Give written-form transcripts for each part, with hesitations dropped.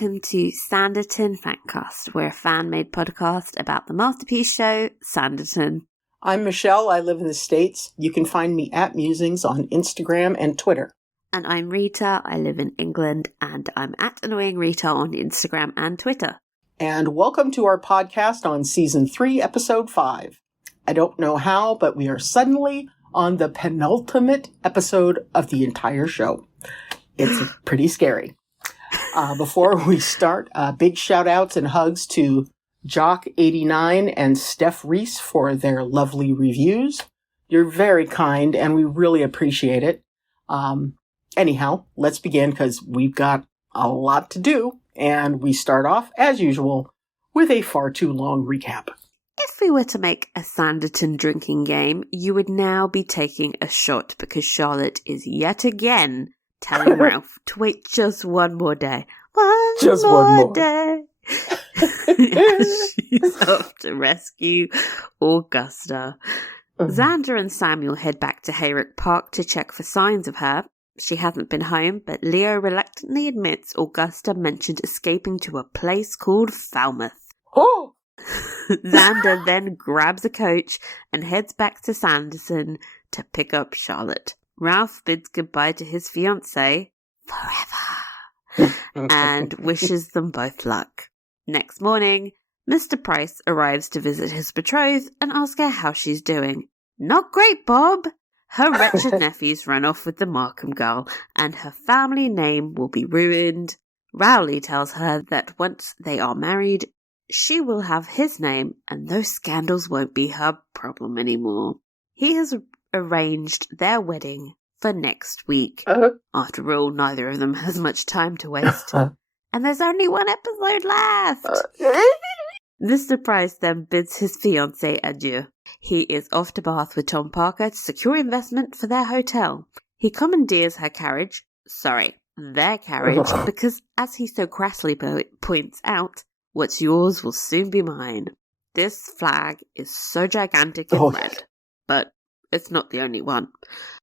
welcome to Sanditon Fancast. We're a fan-made podcast about the masterpiece show, Sanditon. I'm Michelle. I live in the States. You can find me at Musings on Instagram and Twitter. And I'm Rita. I live in England, and I'm at Annoying Rita on Instagram and Twitter. And welcome to our podcast on Season 3, Episode 5. I don't know how, but we are suddenly on the penultimate episode of the entire show. It's pretty scary. Before we start, big shout-outs and hugs to Jock89 and Steph Reese for their lovely reviews. You're very kind, and we really appreciate it. Anyhow, let's begin, because we've got a lot to do, and we start off, as usual, with a far too long recap. If we were to make a Sanditon drinking game, you would now be taking a shot, because Charlotte is yet again telling Ralph to wait just one more day. One more day. She's off to rescue Augusta. Xander and Samuel head back to Hayrick Park to check for signs of her. She hasn't been home, but Leo reluctantly admits Augusta mentioned escaping to a place called Falmouth. Oh! Xander then grabs a coach and heads back to Sanditon to pick up Charlotte. Ralph bids goodbye to his fiancée forever and wishes them both luck. Next morning, Mr. Price arrives to visit his betrothed and ask her how she's doing. Not great, Bob. Her wretched nephews run off with the Markham girl, and her family name will be ruined. Rowley tells her that once they are married, she will have his name, and those scandals won't be her problem anymore. He has arranged their wedding for next week. After all, neither of them has much time to waste. And there's only one episode left! Mr. Price then bids his fiancée adieu. He is off to Bath with Tom Parker to secure investment for their hotel. He commandeers their carriage, because as he so crassly points out, what's yours will soon be mine. This flag is so gigantic and red, but it's not the only one.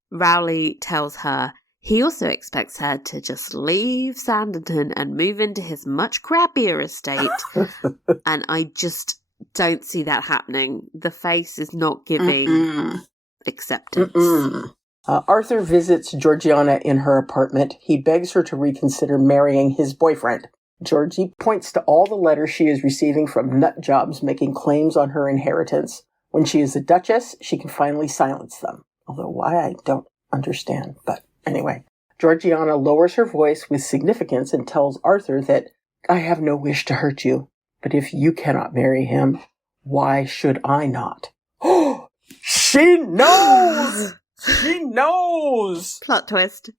Rowley tells her he also expects her to just leave Sanditon and move into his much crappier estate, and I just don't see that happening. The face is not giving acceptance. Arthur visits Georgiana in her apartment. He begs her to reconsider marrying his boyfriend. Georgie points to all the letters she is receiving from nut jobs making claims on her inheritance. When she is a duchess, she can finally silence them. Although why, I don't understand. But anyway, Georgiana lowers her voice with significance and tells Arthur that, I have no wish to hurt you, but if you cannot marry him, why should I not? Oh, she knows! She knows! Plot twist.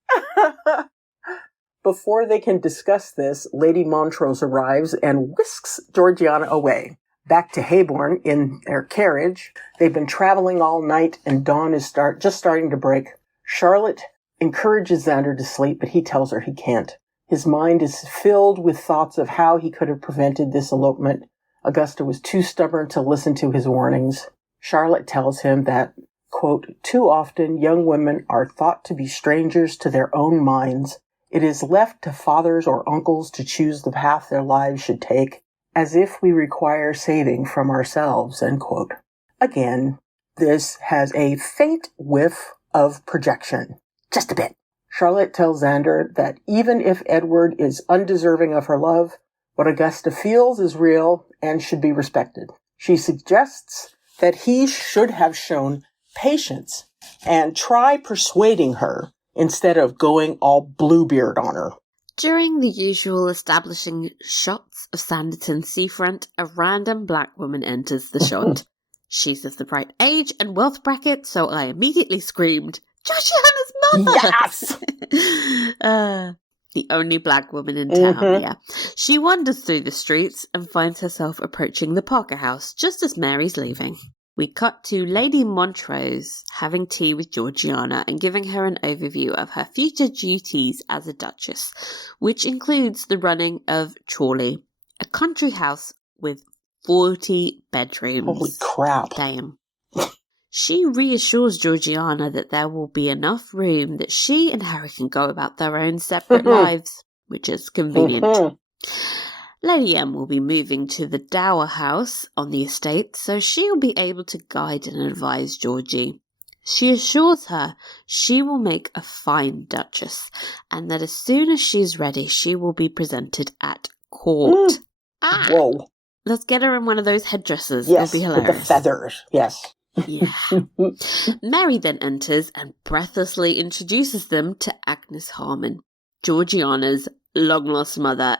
Before they can discuss this, Lady Montrose arrives and whisks Georgiana away. Back to Haybourne in their carriage. They've been traveling all night and dawn is just starting to break. Charlotte encourages Xander to sleep, but he tells her he can't. His mind is filled with thoughts of how he could have prevented this elopement. Augusta was too stubborn to listen to his warnings. Charlotte tells him that, quote, too often young women are thought to be strangers to their own minds. It is left to fathers or uncles to choose the path their lives should take, as if we require saving from ourselves, end quote. Again, this has a faint whiff of projection. Just a bit. Charlotte tells Xander that even if Edward is undeserving of her love, what Augusta feels is real and should be respected. She suggests that he should have shown patience and try persuading her instead of going all Bluebeard on her. During the usual establishing shots of Sanditon's seafront, a random black woman enters the shot. She's of the right age and wealth bracket, so I immediately screamed, Georgiana's mother! Yes! The only black woman in town, yeah. She wanders through the streets and finds herself approaching the Parker house just as Mary's leaving. We cut to Lady Montrose having tea with Georgiana and giving her an overview of her future duties as a duchess, which includes the running of Chorley, a country house with 40 bedrooms. Holy crap. Damn. She reassures Georgiana that there will be enough room that she and Harry can go about their own separate lives, which is convenient. Lady M will be moving to the dower house on the estate, so she will be able to guide and advise Georgie. She assures her she will make a fine duchess, and that as soon as she's ready, she will be presented at court. Whoa. Let's get her in one of those headdresses. Yes, it'll be hilarious. with the feathers. Yes. Yeah. Mary then enters and breathlessly introduces them to Agnes Harmon, Georgiana's long-lost mother, !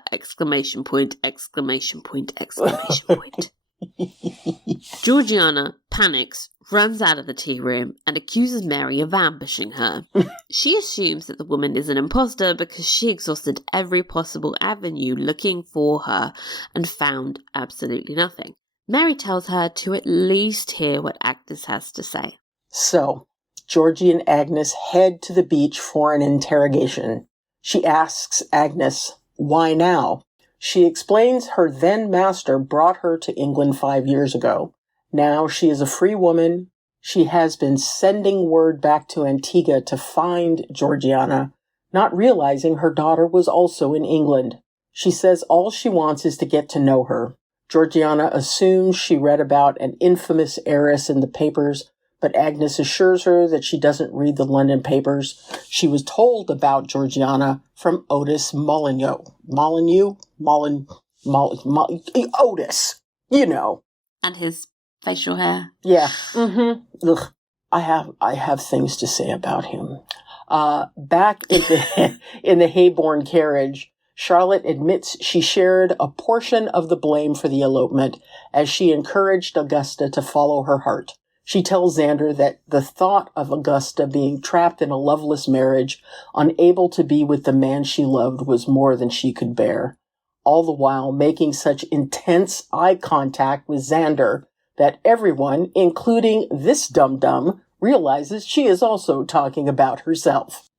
Georgiana panics, runs out of the tea room, and accuses Mary of ambushing her. She assumes that the woman is an imposter because she exhausted every possible avenue looking for her and found absolutely nothing. Mary tells her to at least hear what Agnes has to say. So, Georgie and Agnes head to the beach for an interrogation. She asks Agnes, why now? She explains her then master brought her to England 5 years ago. Now she is a free woman. She has been sending word back to Antigua to find Georgiana, not realizing her daughter was also in England. She says all she wants is to get to know her. Georgiana assumes she read about an infamous heiress in the papers, but Agnes assures her that she doesn't read the London papers. She was told about Georgiana from Otis Molyneux. Otis, you know. And his facial hair. Yeah. Mm-hmm. Ugh. I have things to say about him. Back in the Hayborn carriage, Charlotte admits she shared a portion of the blame for the elopement as she encouraged Augusta to follow her heart. She tells Xander that the thought of Augusta being trapped in a loveless marriage, unable to be with the man she loved, was more than she could bear, all the while making such intense eye contact with Xander that everyone, including this dum-dum, realizes she is also talking about herself.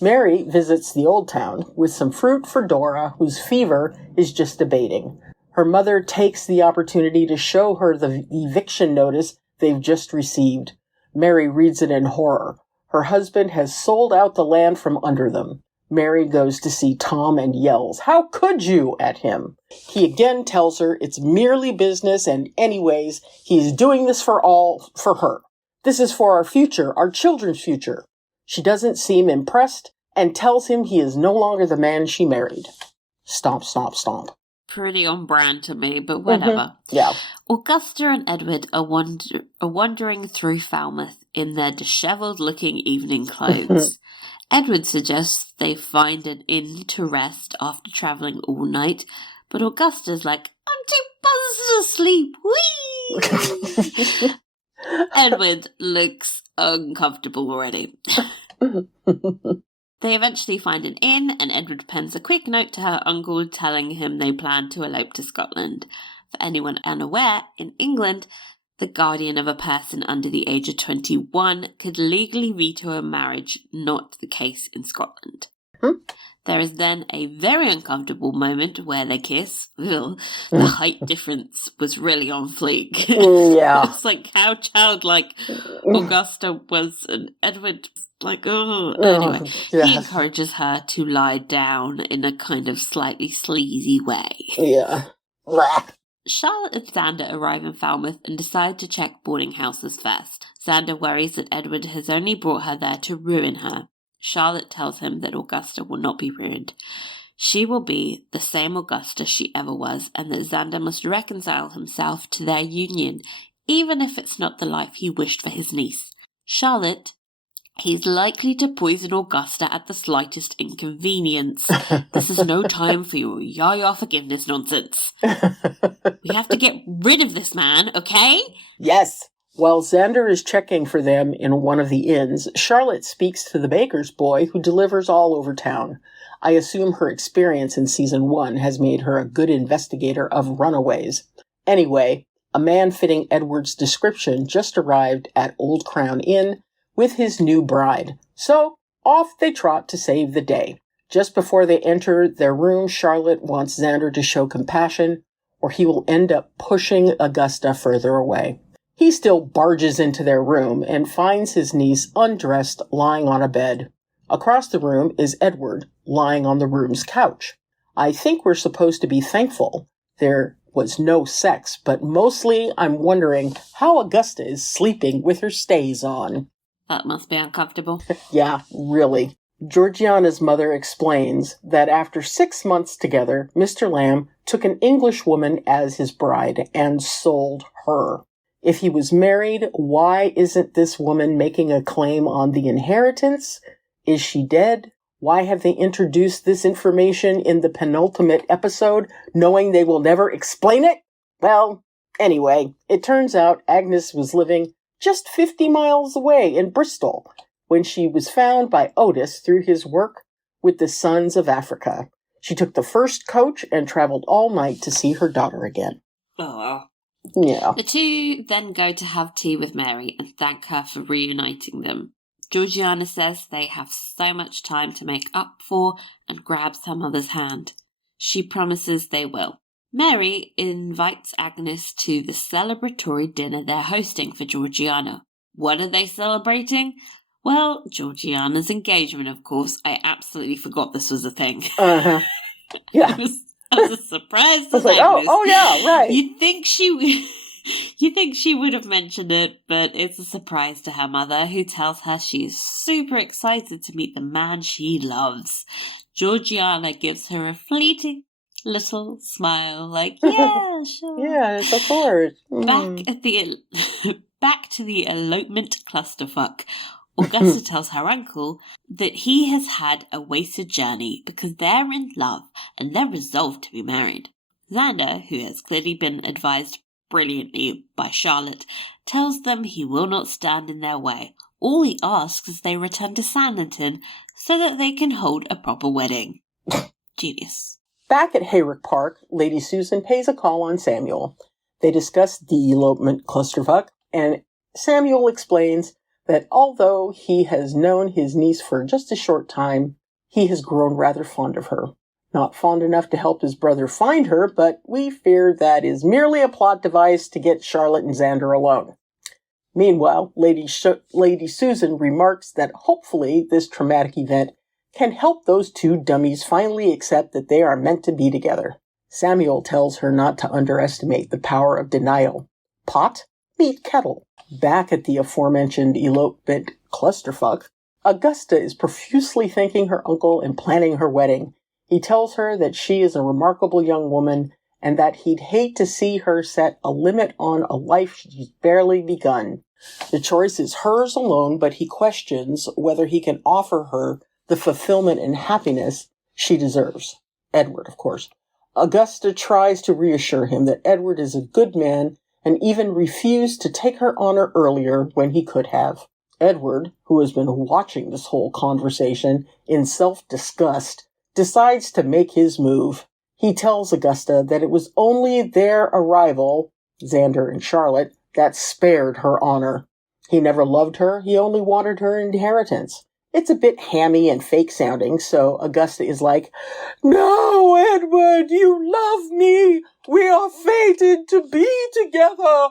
Mary visits the old town with some fruit for Dora, whose fever is just abating. Her mother takes the opportunity to show her the eviction notice they've just received. Mary reads it in horror. Her husband has sold out the land from under them. Mary goes to see Tom and yells, "How could you?" at him. He again tells her it's merely business, and anyways, he's doing this for her. This is for our future, our children's future. She doesn't seem impressed and tells him he is no longer the man she married. Stomp, stomp, stomp. Pretty on brand to me, but whatever. Mm-hmm. Yeah. Augusta and Edward are wandering through Falmouth in their dishevelled-looking evening clothes. Edward suggests they find an inn to rest after travelling all night, but Augusta's like, I'm too buzzed to sleep. Whee! Edward looks uncomfortable already. They eventually find an inn, and Edward pens a quick note to her uncle telling him they plan to elope to Scotland. For anyone unaware, in England, the guardian of a person under the age of 21 could legally veto a marriage, not the case in Scotland. There is then a very uncomfortable moment where they kiss. The height difference was really on fleek. Yeah. It's like how childlike Augusta was, and Edward, like, oh. Anyway, he encourages her to lie down in a kind of slightly sleazy way. Yeah. Charlotte and Xander arrive in Falmouth and decide to check boarding houses first. Xander worries that Edward has only brought her there to ruin her. Charlotte tells him that Augusta will not be ruined. She will be the same Augusta she ever was, and that Xander must reconcile himself to their union, even if it's not the life he wished for his niece. Charlotte, he's likely to poison Augusta at the slightest inconvenience. This is no time for your yah-yah forgiveness nonsense. We have to get rid of this man, okay? Yes. While Xander is checking for them in one of the inns, Charlotte speaks to the baker's boy who delivers all over town. I assume her experience in season 1 has made her a good investigator of runaways. Anyway, a man fitting Edward's description just arrived at Old Crown Inn with his new bride. So, off they trot to save the day. Just before they enter their room, Charlotte wants Xander to show compassion, or he will end up pushing Augusta further away. He still barges into their room and finds his niece undressed, lying on a bed. Across the room is Edward, lying on the room's couch. I think we're supposed to be thankful there was no sex, but mostly I'm wondering how Augusta is sleeping with her stays on. That must be uncomfortable. Yeah, really. Georgiana's mother explains that after 6 months together, Mr. Lamb took an English woman as his bride and sold her. If he was married, why isn't this woman making a claim on the inheritance? Is she dead? Why have they introduced this information in the penultimate episode, knowing they will never explain it? Well, anyway, it turns out Agnes was living just 50 miles away in Bristol when she was found by Otis through his work with the Sons of Africa. She took the first coach and traveled all night to see her daughter again. Oh, well. Yeah. The two then go to have tea with Mary and thank her for reuniting them. Georgiana says they have so much time to make up for and grabs her mother's hand. She promises they will. Mary invites Agnes to the celebratory dinner they're hosting for Georgiana. What are they celebrating? Well, Georgiana's engagement, of course. I absolutely forgot this was a thing. Uh-huh. Yeah. It was a surprise to I was like, Agnes. oh yeah, right. You'd think she would have mentioned it, but it's a surprise to her mother, who tells her she's super excited to meet the man she loves. Georgiana gives her a fleeting little smile, like, yeah, sure. Yes, of course. Back to the elopement clusterfuck. Augusta tells her uncle that he has had a wasted journey because they're in love and they're resolved to be married. Xander, who has clearly been advised brilliantly by Charlotte, tells them he will not stand in their way. All he asks is they return to Sanditon so that they can hold a proper wedding. Genius. Back at Hayrick Park, Lady Susan pays a call on Samuel. They discuss the elopement clusterfuck, and Samuel explains that although he has known his niece for just a short time, he has grown rather fond of her. Not fond enough to help his brother find her, but we fear that is merely a plot device to get Charlotte and Xander alone. Meanwhile, Lady Susan remarks that hopefully this traumatic event can help those two dummies finally accept that they are meant to be together. Samuel tells her not to underestimate the power of denial. Pot? Meet kettle. Back at the aforementioned elopement clusterfuck, Augusta is profusely thanking her uncle and planning her wedding. He tells her that she is a remarkable young woman and that he'd hate to see her set a limit on a life she's barely begun. The choice is hers alone, but he questions whether he can offer her the fulfillment and happiness she deserves. Edward, of course. Augusta tries to reassure him that Edward is a good man and even refused to take her honor earlier when he could have. Edward, who has been watching this whole conversation in self-disgust, decides to make his move. He tells Augusta that it was only their arrival, Xander and Charlotte, that spared her honor. He never loved her, he only wanted her inheritance. It's a bit hammy and fake-sounding, so Augusta is like, "No, Edward, you love me! We are fated to be together!"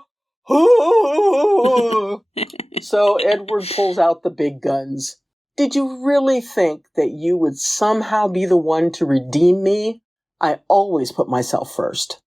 So Edward pulls out the big guns. "Did you really think that you would somehow be the one to redeem me? I always put myself first.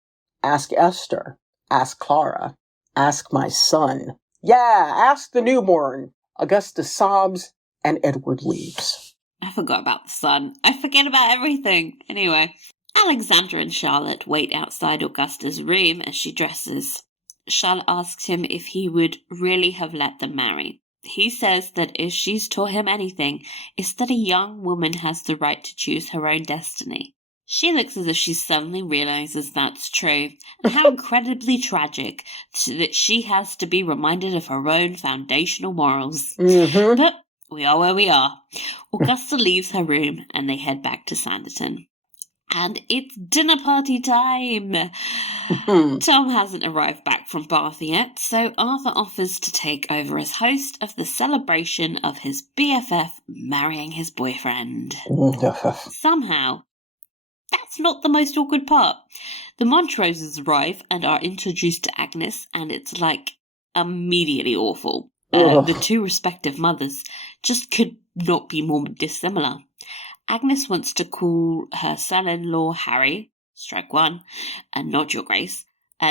Ask Esther. Ask Clara. Ask my son. Yeah, ask the newborn." Augusta sobs, and Edward leaves. I forgot about the son. I forget about everything. Anyway, Alexander and Charlotte wait outside Augusta's room as she dresses. Charlotte asks him if he would really have let them marry. He says that if she's taught him anything, it's that a young woman has the right to choose her own destiny. She looks as if she suddenly realizes that's true, and how incredibly tragic that she has to be reminded of her own foundational morals. Mm-hmm. But we are where we are. Augusta leaves her room and they head back to Sanditon. And it's dinner party time! Tom hasn't arrived back from Bath yet, so Arthur offers to take over as host of the celebration of his BFF marrying his boyfriend. Somehow, that's not the most awkward part. The Montroses arrive and are introduced to Agnes, and it's like immediately awful. The two respective mothers just could not be more dissimilar. Agnes wants to call her son-in-law Harry, strike one, and not your grace.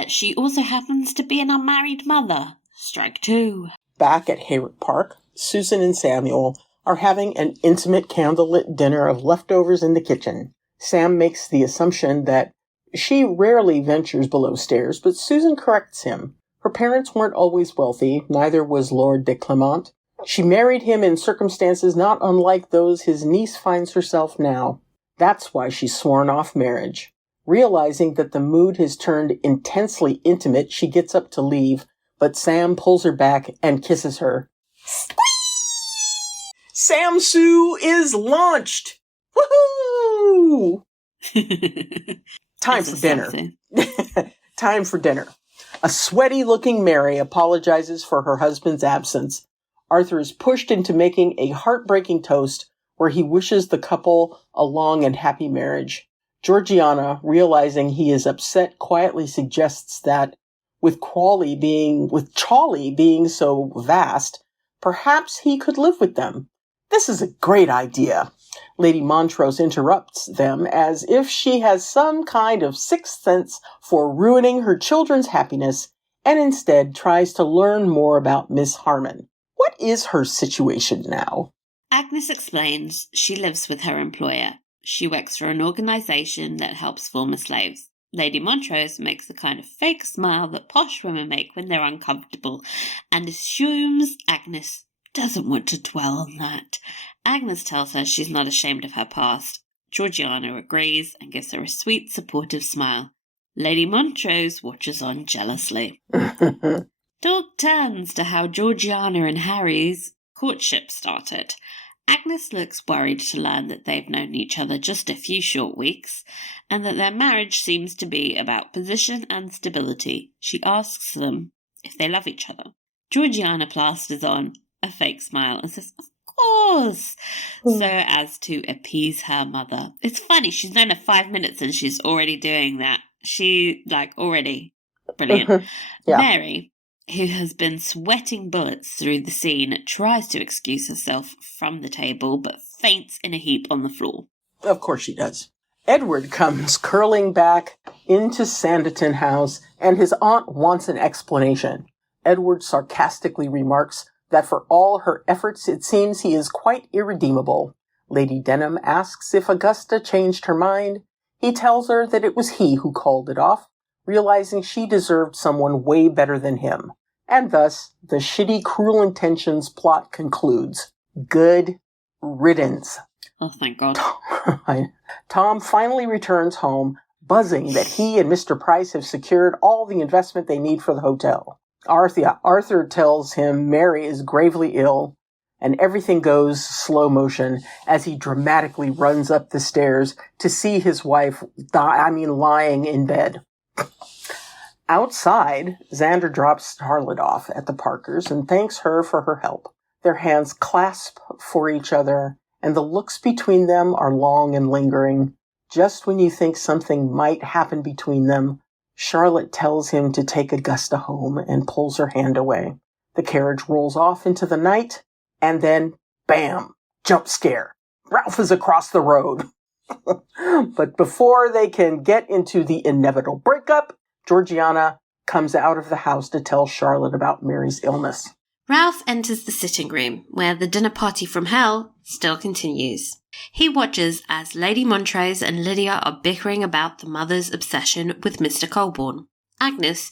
She also happens to be an unmarried mother, strike two. Back at Hayward Park, Susan and Samuel are having an intimate candlelit dinner of leftovers in the kitchen. Sam makes the assumption that she rarely ventures below stairs, but Susan corrects him. Her parents weren't always wealthy, neither was Lord de Clement. She married him in circumstances not unlike those his niece finds herself now. That's why she's sworn off marriage. Realizing that the mood has turned intensely intimate, she gets up to leave, but Sam pulls her back and kisses her. Sam Sue is launched! Woohoo! Time for dinner. Time for dinner. A sweaty-looking Mary apologizes for her husband's absence. Arthur is pushed into making a heartbreaking toast where he wishes the couple a long and happy marriage. Georgiana, realizing he is upset, quietly suggests that, with Crawley being so vast, perhaps he could live with them. This is a great idea. Lady Montrose interrupts them as if she has some kind of sixth sense for ruining her children's happiness, and instead tries to learn more about Miss Harmon. What is her situation now? Agnes explains she lives with her employer. She works for an organisation that helps former slaves. Lady Montrose makes the kind of fake smile that posh women make when they're uncomfortable, and assumes Agnes doesn't want to dwell on that. Agnes tells her she's not ashamed of her past. Georgiana agrees and gives her a sweet, supportive smile. Lady Montrose watches on jealously. Talk turns to how Georgiana and Harry's courtship started. Agnes looks worried to learn that they've known each other just a few short weeks, and that their marriage seems to be about position and stability. She asks them if they love each other. Georgiana plasters on a fake smile and says, "Of course," so as to appease her mother. It's funny, she's known her 5 minutes and she's already doing that. Already. Brilliant. Yeah. Mary, who has been sweating bullets through the scene, tries to excuse herself from the table, but faints in a heap on the floor. Of course she does. Edward comes curling back into Sanditon House, and his aunt wants an explanation. Edward sarcastically remarks that for all her efforts, it seems he is quite irredeemable. Lady Denham asks if Augusta changed her mind. He tells her that it was he who called it off, realizing she deserved someone way better than him. And thus, the shitty Cruel Intentions plot concludes. Good riddance. Oh, thank God. Tom finally returns home, buzzing that he and Mr. Price have secured all the investment they need for the hotel. Arthur tells him Mary is gravely ill, and everything goes slow motion as he dramatically runs up the stairs to see his wife lying in bed. Outside, Xander drops Charlotte off at the Parkers and thanks her for her help. Their hands clasp for each other, and the looks between them are long and lingering. Just when you think something might happen between them, Charlotte tells him to take Augusta home and pulls her hand away. The carriage rolls off into the night, and then, bam, jump scare. Ralph is across the road. But before they can get into the inevitable breakup, Georgiana comes out of the house to tell Charlotte about Mary's illness. Ralph enters the sitting room, where the dinner party from hell still continues. He watches as Lady Montrose and Lydia are bickering about the mother's obsession with Mr. Colborne. Agnes,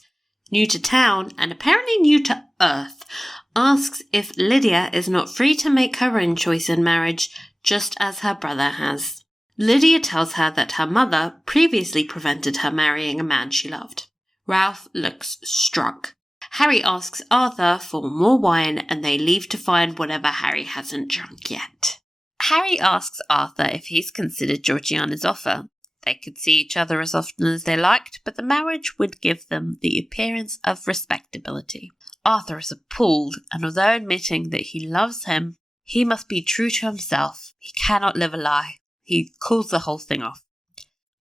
new to town and apparently new to Earth, asks if Lydia is not free to make her own choice in marriage, just as her brother has. Lydia tells her that her mother previously prevented her marrying a man she loved. Ralph looks struck. Harry asks Arthur for more wine and they leave to find whatever Harry hasn't drunk yet. Harry asks Arthur if he's considered Georgiana's offer. They could see each other as often as they liked, but the marriage would give them the appearance of respectability. Arthur is appalled, and although admitting that he loves him, he must be true to himself. He cannot live a lie. He calls the whole thing off.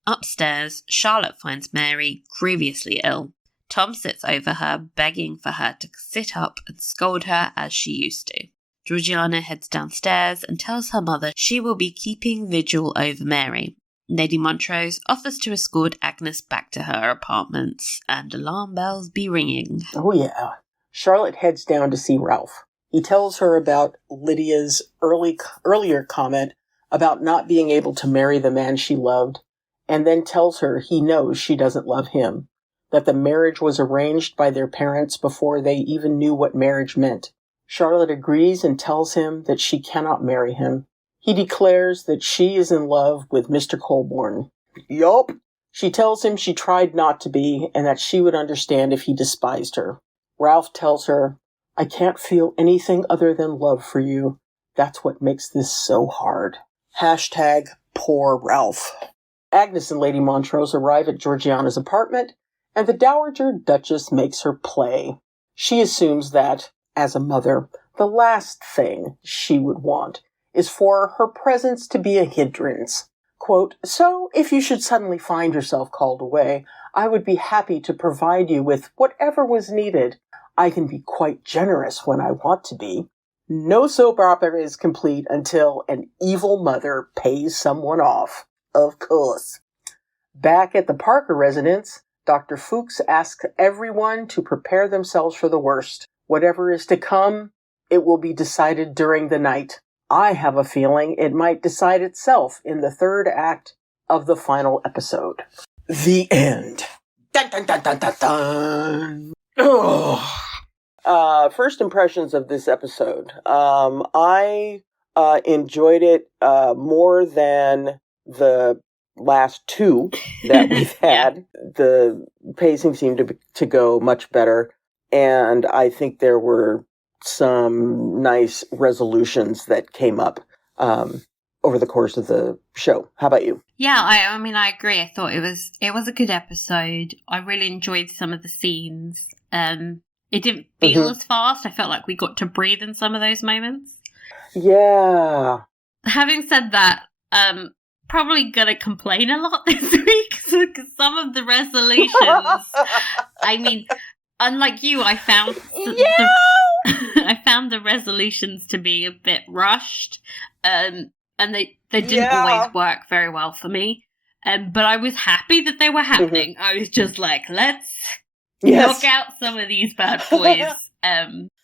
Upstairs, Charlotte finds Mary grievously ill. Tom sits over her, begging for her to sit up and scold her as she used to. Georgiana heads downstairs and tells her mother she will be keeping vigil over Mary. Lady Montrose offers to escort Agnes back to her apartments, and alarm bells be ringing. Oh yeah. Charlotte heads down to see Ralph. He tells her about Lydia's earlier comment about not being able to marry the man she loved, and then tells her he knows she doesn't love him, that the marriage was arranged by their parents before they even knew what marriage meant. Charlotte agrees and tells him that she cannot marry him. He declares that she is in love with Mr. Colborne. Yup. She tells him she tried not to be, and that she would understand if he despised her. Ralph tells her, I can't feel anything other than love for you. That's what makes this so hard. Hashtag poor Ralph. Agnes and Lady Montrose arrive at Georgiana's apartment, and the Dowager Duchess makes her play. She assumes that, as a mother, the last thing she would want is for her presence to be a hindrance. Quote, so if you should suddenly find yourself called away, I would be happy to provide you with whatever was needed. I can be quite generous when I want to be. No soap opera is complete until an evil mother pays someone off. Of course. Back at the Parker residence, Dr. Fuchs asks everyone to prepare themselves for the worst. Whatever is to come, it will be decided during the night. I have a feeling it might decide itself in the third act of the final episode. The end. Dun, dun, dun, dun, dun, dun. First impressions of this episode. I enjoyed it more than the last two that we've had. The pacing seemed to go much better, and I think there were some nice resolutions that came up over the course of the show. How about you? Yeah, I mean, I agree. I thought it was a good episode. I really enjoyed some of the scenes. It didn't feel as fast. I felt like we got to breathe in some of those moments. Yeah. Having said that, probably gonna complain a lot this week because some of the resolutions, I mean, unlike you, I found I found the resolutions to be a bit rushed, and they didn't always work very well for me. But I was happy that they were happening. I was just like, let's knock out some of these bad boys.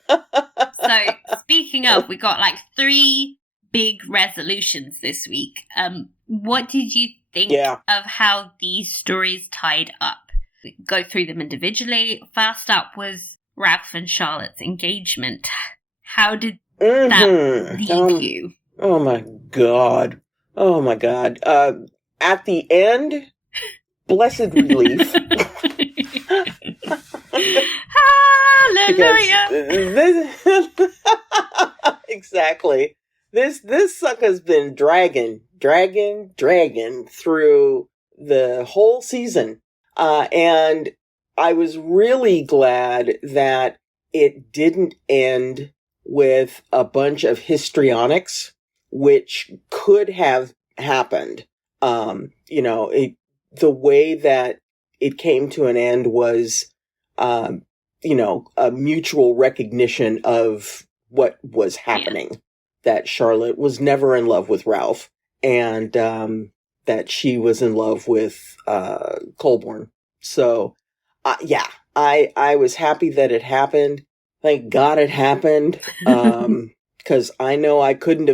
So speaking of, we got like 3 big resolutions this week. What did you think of how these stories tied up? We can go through them individually. First up was Ralph and Charlotte's engagement. How did that leave you? Oh my god. At the end, blessed relief. Hallelujah! Exactly. This sucker's been dragging through the whole season. And I was really glad that it didn't end with a bunch of histrionics, which could have happened. The way that it came to an end was, a mutual recognition of what was happening. Yeah. That Charlotte was never in love with Ralph, and that she was in love with Colborne. So, I was happy that it happened. Thank God it happened, because I know I couldn't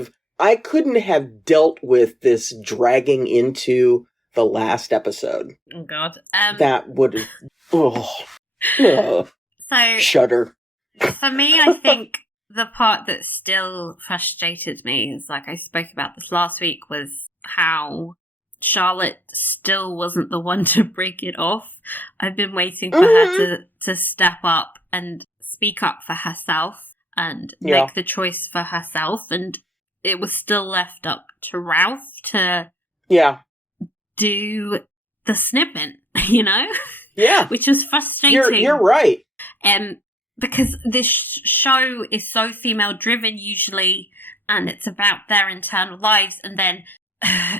have dealt with this dragging into the last episode. Oh God, that would have. So shudder. For me, I think the part that still frustrated me is, like I spoke about this last week, was how Charlotte still wasn't the one to break it off. I've been waiting for her to step up and speak up for herself and make the choice for herself, and it was still left up to Ralph to do the snipping, Yeah. Which was frustrating. You're right. Because this show is so female-driven usually, and it's about their internal lives, and then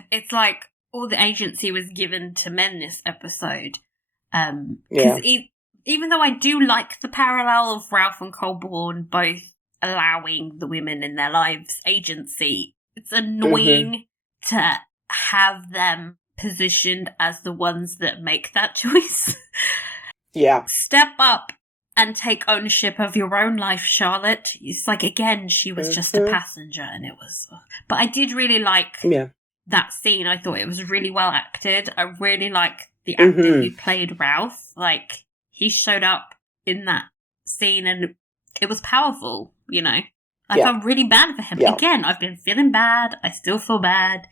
it's like all the agency was given to men this episode. Because even though I do like the parallel of Ralph and Colborne both allowing the women in their lives agency. It's annoying to have them positioned as the ones that make that choice. Yeah. Step up and take ownership of your own life, Charlotte. It's like, again, she was just a passenger, and it was... But I did really like that scene. I thought it was really well acted. I really like the actor who played Ralph. Like, he showed up in that scene, and it was powerful, you know? I felt really bad for him. Yeah. Again, I've been feeling bad. I still feel bad.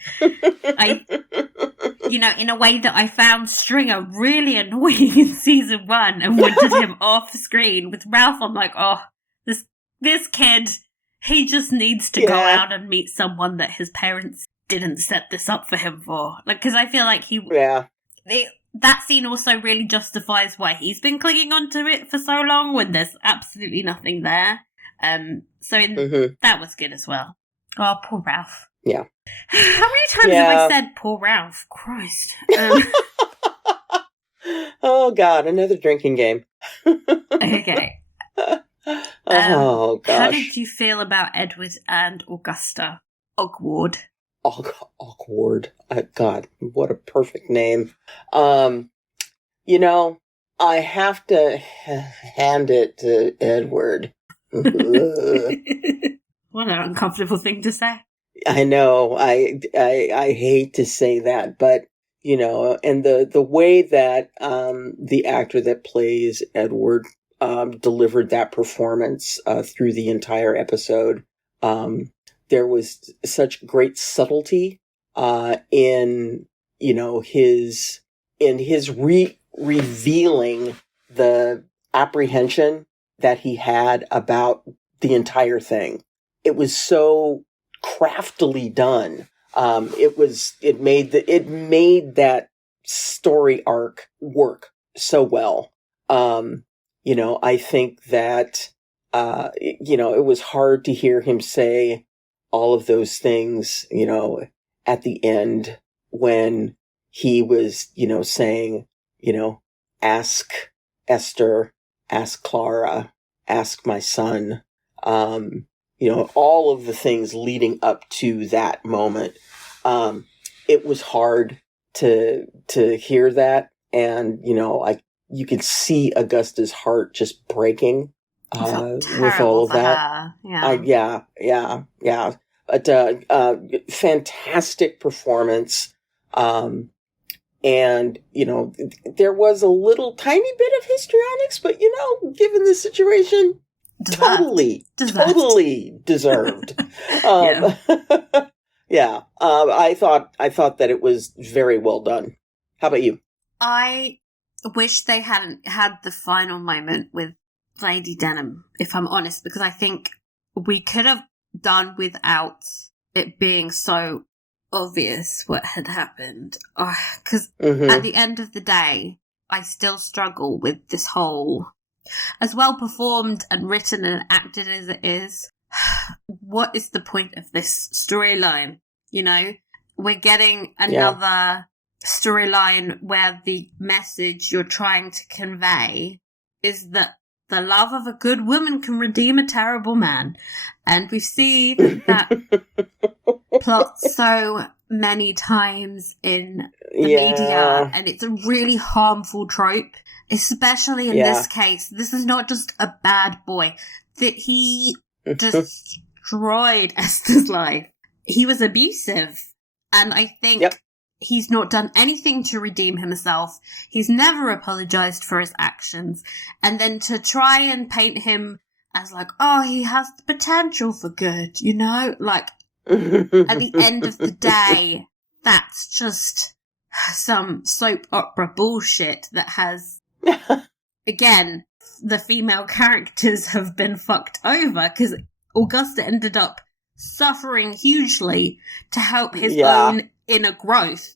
You know, in a way that I found Stringer really annoying in season 1 and wanted him off screen. With Ralph, I'm like, oh, this kid, he just needs to go out and meet someone that his parents didn't set this up for him for. Like, because I feel like that scene also really justifies why he's been clinging onto it for so long when there's absolutely nothing there. That was good as well. Oh, poor Ralph. Yeah. How many times have I said poor Ralph? Christ. Oh, God, another drinking game. Okay. Oh, gosh. How did you feel about Edward and Augusta? Ogward. Awkward. God, what a perfect name. You know, I have to hand it to Edward. What an uncomfortable thing to say. I know. I hate to say that, but you know, and the way that the actor that plays Edward delivered that performance through the entire episode, there was such great subtlety in his revealing the apprehension that he had about the entire thing. It was so craftily done. It made that story arc work so well. I think that it was hard to hear him say all of those things, at the end when he was, saying, ask Esther, ask Clara, ask my son, all of the things leading up to that moment. It was hard to hear that. And, you could see Augusta's heart just breaking, with all of that. Yeah. But, fantastic performance. And, there was a little tiny bit of histrionics, but, given the situation, totally deserved. I thought that it was very well done. How about you? I wish they hadn't had the final moment with Lady Denham, if I'm honest, because I think we could have done without it being so obvious what had happened. Because at the end of the day, I still struggle with this whole, as well performed and written and acted as it is, what is the point of this storyline? We're getting another storyline where the message you're trying to convey is that the love of a good woman can redeem a terrible man. And we've seen that plot so many times in the media, and it's a really harmful trope, especially in this case. This is not just a bad boy. That he destroyed Esther's life. He was abusive. And I think he's not done anything to redeem himself. He's never apologized for his actions. And then to try and paint him as like, oh, he has the potential for good, Like, at the end of the day, that's just some soap opera bullshit that has, again, the female characters have been fucked over because Augusta ended up suffering hugely to help his own inner growth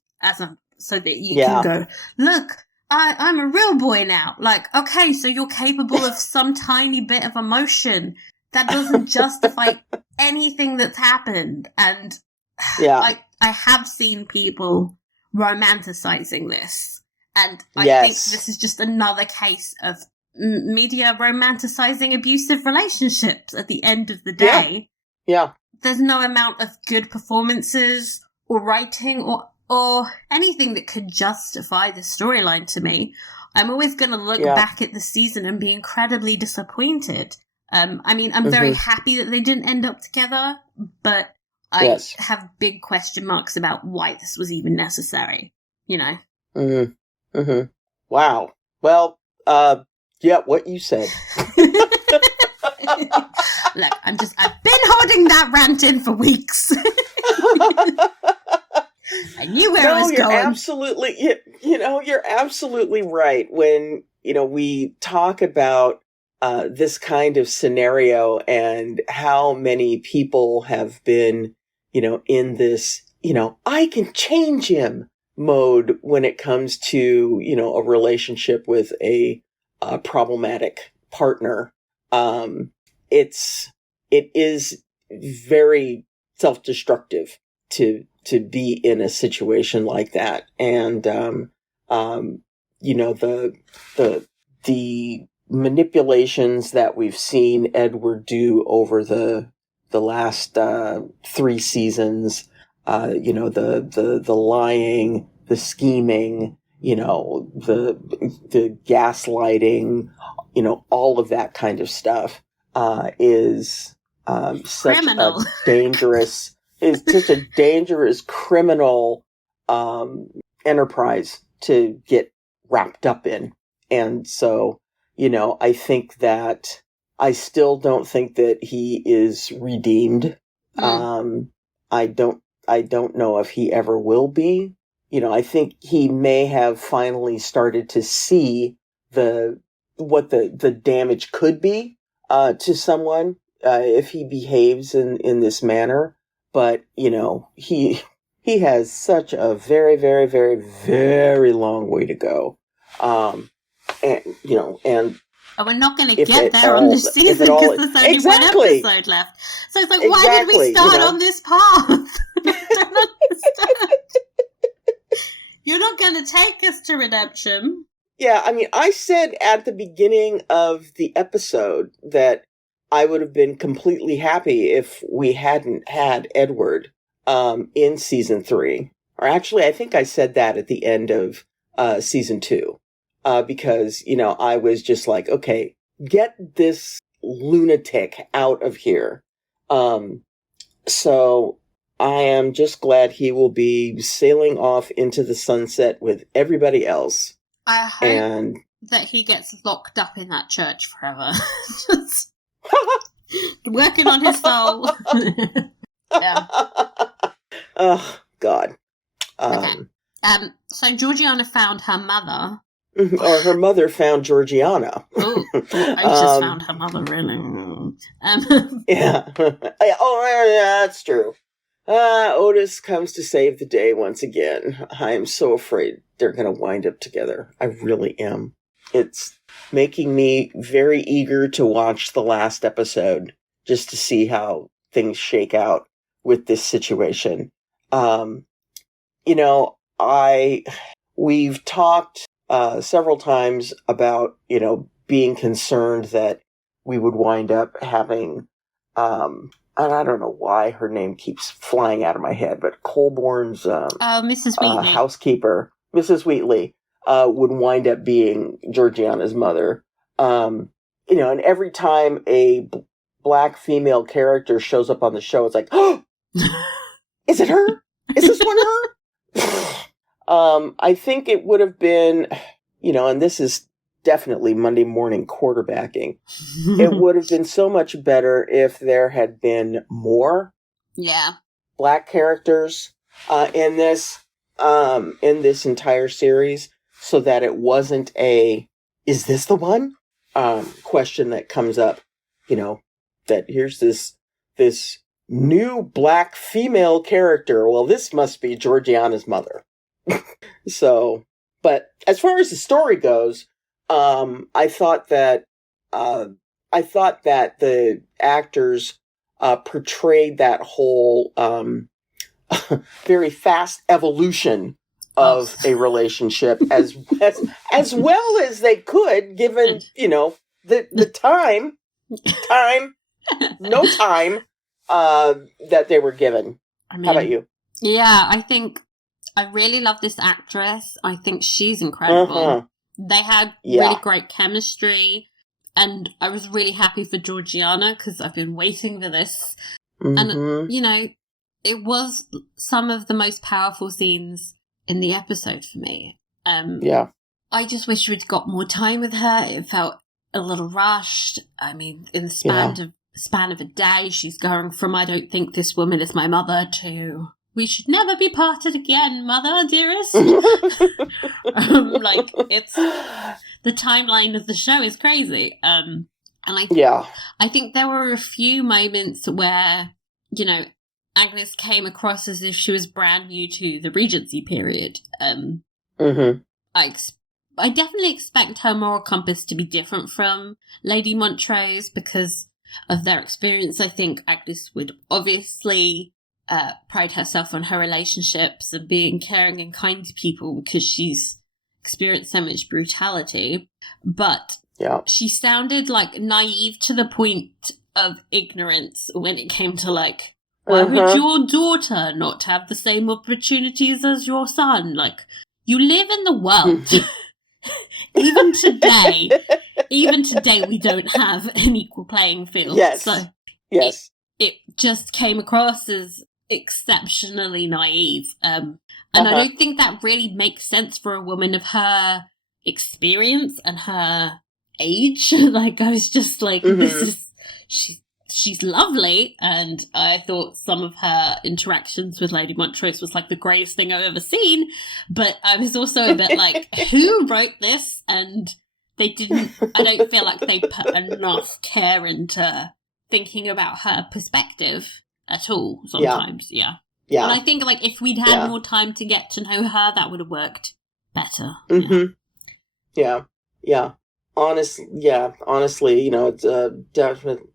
so that you can go, look, I'm a real boy now. Like, okay, so you're capable of some tiny bit of emotion. That doesn't justify anything that's happened. And I have seen people romanticizing this. And I think this is just another case of media romanticizing abusive relationships at the end of the day. Yeah. There's no amount of good performances or writing or anything that could justify the storyline to me. I'm always going to look back at the season and be incredibly disappointed. I mean, I'm very happy that they didn't end up together, but I have big question marks about why this was even necessary, you know? Wow. Well, what you said. Look, I've been holding that rant in for weeks. I knew where it was going. You're absolutely right. When, we talk about this kind of scenario and how many people have been, in this, I can change him mode when it comes to, a relationship with a problematic partner. It is very self-destructive to be in a situation like that. And, the manipulations that we've seen Edward do over the last 3 seasons, the lying, the scheming, the gaslighting, all of that kind of stuff, is such criminal. is such a dangerous criminal enterprise to get wrapped up in. And so, I think that I still don't think that he is redeemed. I don't know if he ever will be. I think he may have finally started to see what the damage could be to someone if he behaves in this manner. But he has such a very, very, very, very long way to go. And we're not going to get there on this season because there's only one episode left. So it's like, why did we start on this path? I don't understand. You're not going to take us to redemption. Yeah, I mean, I said at the beginning of the episode that I would have been completely happy if we hadn't had Edward in season 3. Or actually, I think I said that at the end of season 2. Because, I was just like, okay, get this lunatic out of here. So I am just glad he will be sailing off into the sunset with everybody else. I hope that he gets locked up in that church forever. Just working on his soul. Yeah. Oh, God. Okay. So Georgiana found her mother. Or her mother found Georgiana. Oh, I just found her mother, really. Yeah. Oh, yeah, that's true. Otis comes to save the day once again. I am so afraid they're going to wind up together. I really am. It's making me very eager to watch the last episode just to see how things shake out with this situation. We've talked several times about, being concerned that we would wind up having, and I don't know why her name keeps flying out of my head, but Colborne's Mrs. Wheatley. Housekeeper, Mrs. Wheatley, would wind up being Georgiana's mother. And every time a black female character shows up on the show, it's like, oh, is it her? Is this one her? I think it would have been, and this is definitely Monday morning quarterbacking. It would have been so much better if there had been more black characters in this entire series, so that it wasn't a "is this the one?" question that comes up. That here's this new black female character. Well, this must be Georgiana's mother. So, but as far as the story goes, I thought that the actors portrayed that whole very fast evolution of a relationship as well as they could, given, you know, the time that they were given. I mean, how about you? Yeah, I think I really love this actress. I think she's incredible. Uh-huh. They had really great chemistry, and I was really happy for Georgiana because I've been waiting for this. Mm-hmm. And, you know, it was some of the most powerful scenes in the episode for me. I just wish we'd got more time with her. It felt a little rushed. I mean, in the span of a day, she's going from "I don't think this woman is my mother" to "we should never be parted again, mother, dearest." Like, it's the timeline of the show is crazy. And I think there were a few moments where, you know, Agnes came across as if she was brand new to the Regency period. I definitely expect her moral compass to be different from Lady Montrose because of their experience. I think Agnes would obviously pride herself on her relationships and being caring and kind to people because she's experienced so much brutality. But she sounded like naive to the point of ignorance when it came to like, why would your daughter not have the same opportunities as your son? Like, you live in the world. Even today, we don't have an equal playing field. Yes. So it just came across as exceptionally naive. And I don't think that really makes sense for a woman of her experience and her age. Like, I was just like, she's lovely, and I thought some of her interactions with Lady Montrose was like the greatest thing I've ever seen, but I was also a bit like, who wrote this? And I don't feel like they put enough care into thinking about her perspective at all sometimes. Yeah. And I think like if we'd had more time to get to know her, that would have worked better. Honestly, you know, it's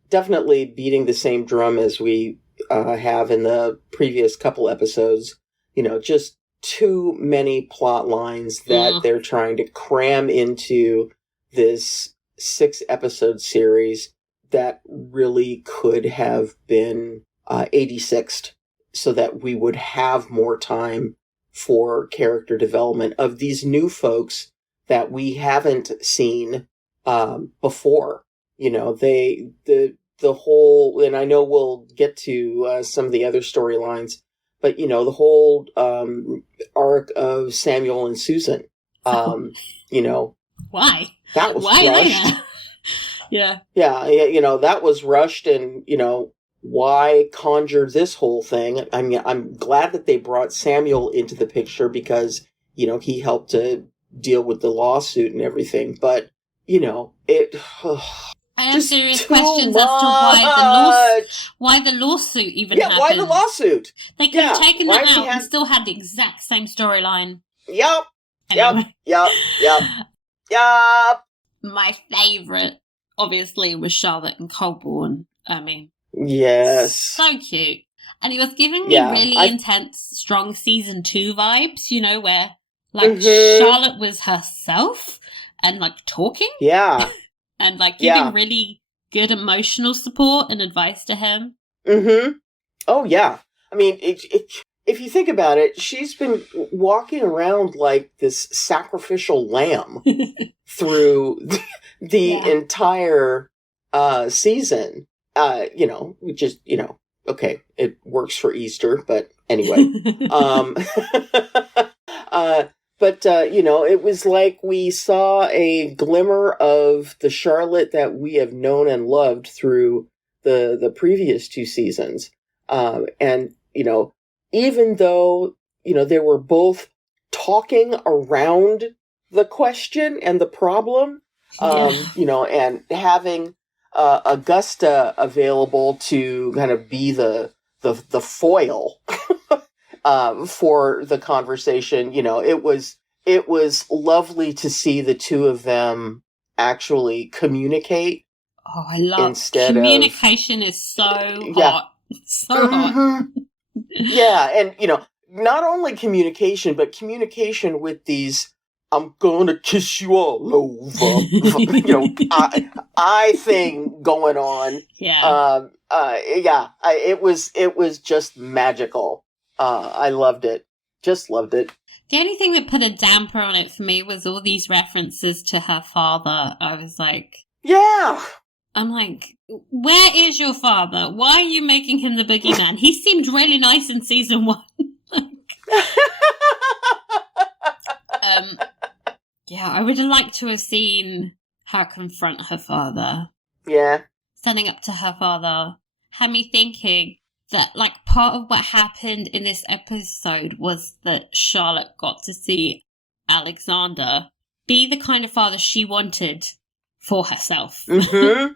definitely beating the same drum as we have in the previous couple episodes. You know, just too many plot lines that they're trying to cram into this 6-episode series that really could have been 86'd so that we would have more time for character development of these new folks that we haven't seen before. You know, the whole, and I know we'll get to some of the other storylines, but, you know, the whole arc of Samuel and Susan, you know. Why? That was rushed. Yeah, you know, that was rushed, and, you know, why conjure this whole thing? I mean, I'm glad that they brought Samuel into the picture because, you know, he helped to deal with the lawsuit and everything, but, you know, I have serious questions as to why the lawsuit even happened. Why the lawsuit? They could have taken that out and still had the exact same storyline. Yep. My favourite, obviously, was Charlotte and Colborne. I mean, yes, so cute, and it was giving me really intense, strong season 2 vibes. You know, where like Charlotte was herself and like talking, and like giving really good emotional support and advice to him. Oh yeah, I mean, if you think about it, she's been walking around like this sacrificial lamb through the entire season. You know, just, you know, okay, it works for Easter, but anyway. But you know, it was like we saw a glimmer of the Charlotte that we have known and loved through the previous 2 seasons. And, you know, even though, you know, they were both talking around the question and the problem, you know, and having Augusta available to kind of be the foil for the conversation, you know, it was lovely to see the two of them actually communicate. Oh, I love communication is so hot. So hot. Yeah, and, you know, not only communication, but communication with these, I'm gonna kiss you all over, I thing going on. Yeah. It was just magical. I loved it. Just loved it. The only thing that put a damper on it for me was all these references to her father. I was like... Yeah! I'm like, where is your father? Why are you making him the boogeyman? He seemed really nice in season 1. Yeah, I would have liked to have seen her confront her father. Yeah. Standing up to her father had me thinking that, like, part of what happened in this episode was that Charlotte got to see Alexander be the kind of father she wanted for herself. Mm-hmm.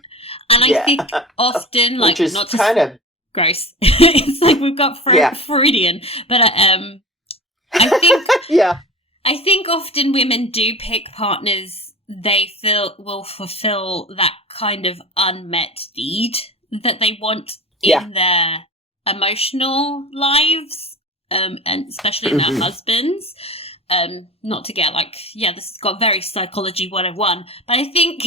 And I think often, like, which is not to kind of gross. It's like we've got Freudian, but I think I think often women do pick partners they feel will fulfill that kind of unmet need that they want in their emotional lives, and especially in their husbands. Not to get like, this has got very psychology 101, but I think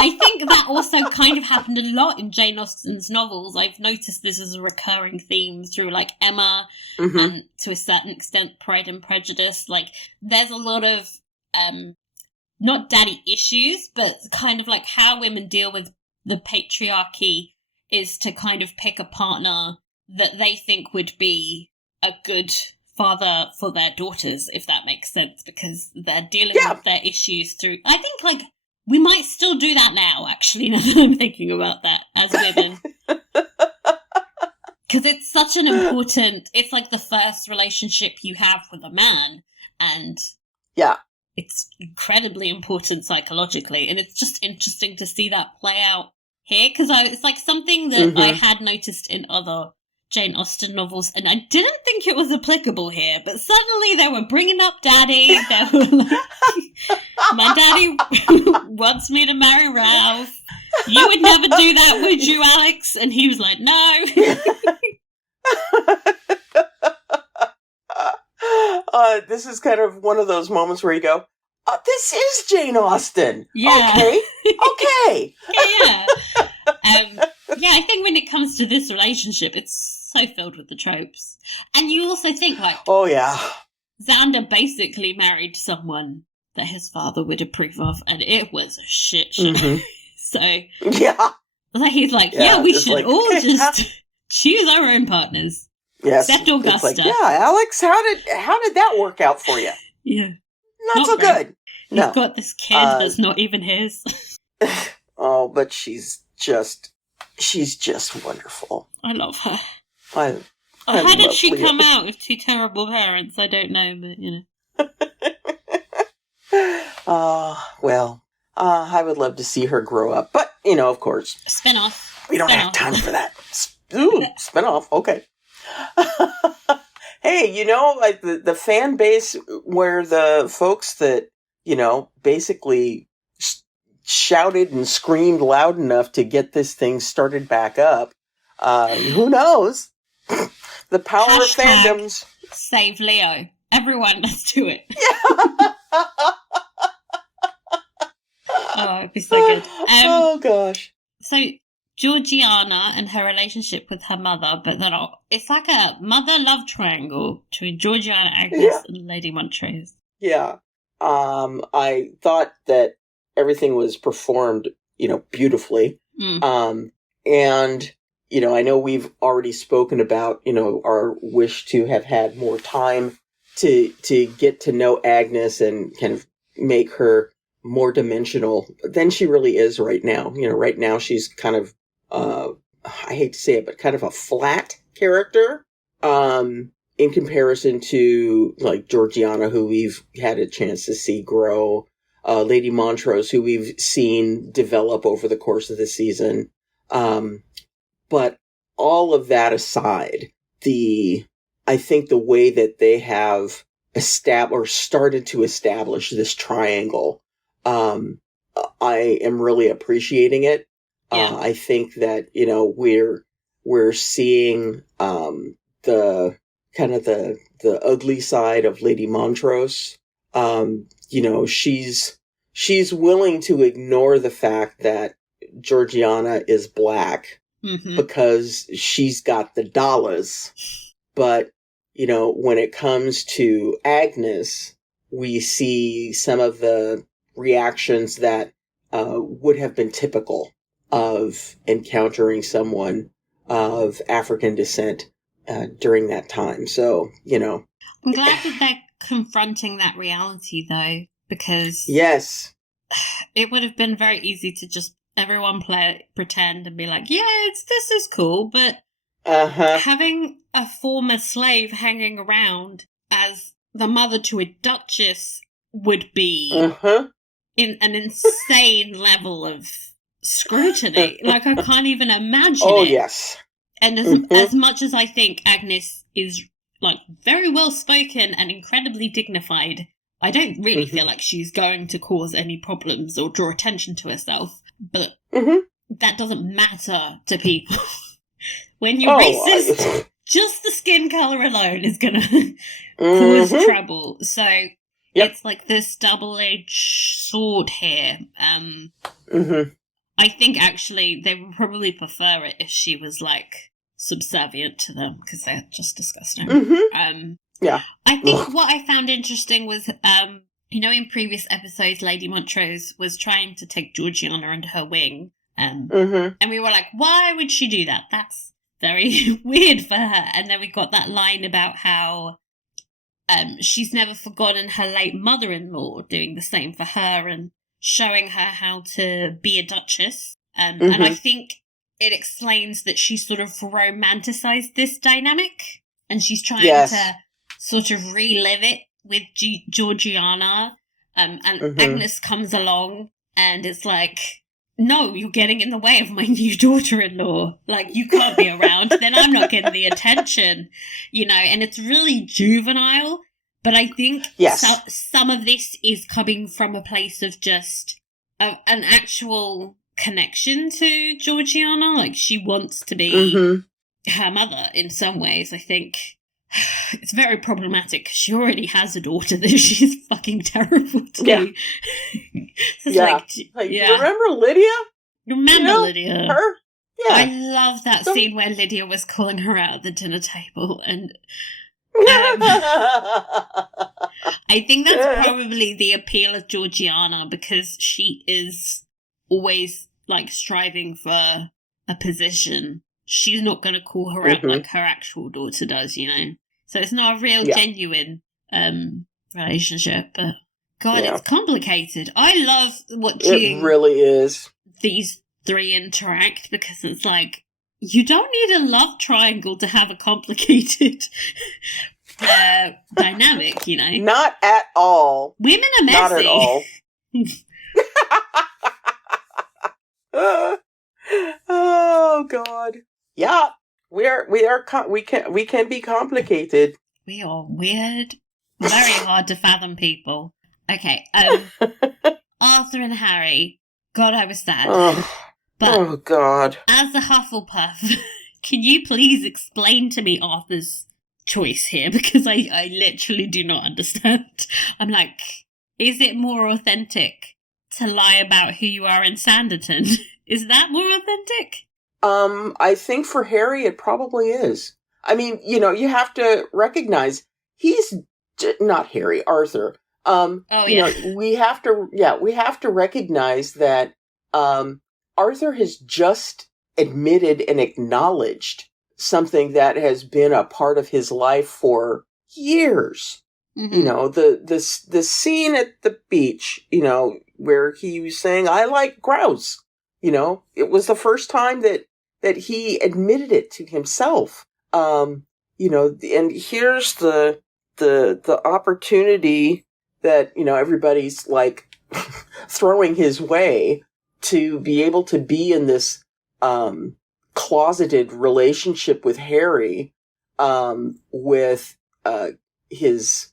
I think that also kind of happened a lot in Jane Austen's novels. I've noticed this as a recurring theme through, like, Emma and, to a certain extent, Pride and Prejudice. Like, there's a lot of, not daddy issues, but kind of like how women deal with the patriarchy is to kind of pick a partner that they think would be a good father for their daughters, if that makes sense, because they're dealing with their issues through... I think, like... We might still do that now, actually, now that I'm thinking about that, as women. Because it's such an important... It's like the first relationship you have with a man, and it's incredibly important psychologically, and it's just interesting to see that play out here, because it's like something that I had noticed in other Jane Austen novels, and I didn't think it was applicable here, but suddenly they were bringing up daddy. They were like, my daddy wants me to marry Ralph. You would never do that, would you, Alex? And he was like, no. This is kind of one of those moments where you go, this is Jane Austen. Yeah. Okay. Yeah. I think when it comes to this relationship, it's so filled with the tropes. And you also think, like... Oh, yeah. Xander basically married someone that his father would approve of, and it was a shit show. So... Yeah. Like, he's like, we should like, all just choose our own partners. Yes. Except Augusta. It's like, Alex, how did that work out for you? Yeah. Not so good. He's got this kid that's not even his. Oh, but she's just wonderful. I love her. How did she come out with two terrible parents? I don't know, but, you know. I would love to see her grow up. But, of course. Spin-off. We don't have time for that. Ooh, spin-off. Okay. Hey, like the fan base where the folks that, basically shouted and screamed loud enough to get this thing started back up. Who knows? The power of fandoms. Save Leo. Everyone, let's do it. Oh, it'd be so good. Oh, gosh. So, Georgiana and her relationship with her mother, but then it's like a mother-love triangle between Georgiana, Agnes, and Lady Montrose. Yeah. I thought that everything was performed, beautifully. And, I know we've already spoken about, our wish to have had more time to get to know Agnes and kind of make her more dimensional than she really is right now. Right now she's kind of, I hate to say it, but kind of a flat character, in comparison to, like, Georgiana, who we've had a chance to see grow, Lady Montrose, who we've seen develop over the course of the season. But all of that aside, I think the way that they have started to establish this triangle, I am really appreciating it. Yeah. I think that, we're seeing, kind of the ugly side of Lady Montrose. She's willing to ignore the fact that Georgiana is black because she's got the dollars. But, when it comes to Agnes, we see some of the reactions that would have been typical of encountering someone of African descent during that time. So, I'm glad that they're confronting that reality, though, because yes, it would have been very easy to just everyone pretend and be like, yeah, this is cool, but having a former slave hanging around as the mother to a duchess would be in an insane level of scrutiny. Like, I can't even imagine it. Oh, yes. And as much as I think Agnes is, like, very well spoken and incredibly dignified, I don't really feel like she's going to cause any problems or draw attention to herself. But that doesn't matter to people. When you're racist, just the skin colour alone is going to cause trouble. So it's like this double-edged sword here. I think, actually, they would probably prefer it if she was, like, subservient to them, because they're just disgusting. Yeah. I think what I found interesting was, in previous episodes, Lady Montrose was trying to take Georgiana under her wing, and we were like, why would she do that? That's very weird for her. And then we got that line about how she's never forgotten her late mother-in-law doing the same for her and showing her how to be a duchess. And I think it explains that she sort of romanticized this dynamic, and she's trying to sort of relive it with Georgiana. And Agnes comes along and it's like, no, you're getting in the way of my new daughter-in-law. Like, you can't be around. Then I'm not getting the attention, and it's really juvenile. But I think some of this is coming from a place of just an actual connection to Georgiana. Like, she wants to be her mother in some ways. I think it's very problematic. She already has a daughter that she's fucking terrible to. Yeah. Remember Lydia? Remember Lydia? Her? Yeah. I love that scene where Lydia was calling her out at the dinner table, and I think that's probably the appeal of Georgiana, because she is always, like, striving for a position. She's not going to call her out like her actual daughter does, So it's not a real genuine relationship, but God, it's complicated. I love watching it really is. These three interact, because it's like, you don't need a love triangle to have a complicated dynamic, Not at all. Women are messy. Not at all. Oh God. Yeah, we can be complicated. We are weird, very hard to fathom people. Okay, Arthur and Harry. God, I was sad. Oh God. As a Hufflepuff, can you please explain to me Arthur's choice here? Because I literally do not understand. I'm like, is it more authentic to lie about who you are in Sanditon? Is that more authentic? I think for Harry it probably is. I mean, you have to recognize he's not Harry, Arthur. We have to recognize that Arthur has just admitted and acknowledged something that has been a part of his life for years. The scene at the beach, where he was saying, I like grouse. It was the first time that he admitted it to himself. And here's the opportunity that, everybody's like throwing his way to be able to be in this, closeted relationship with Harry, with, his,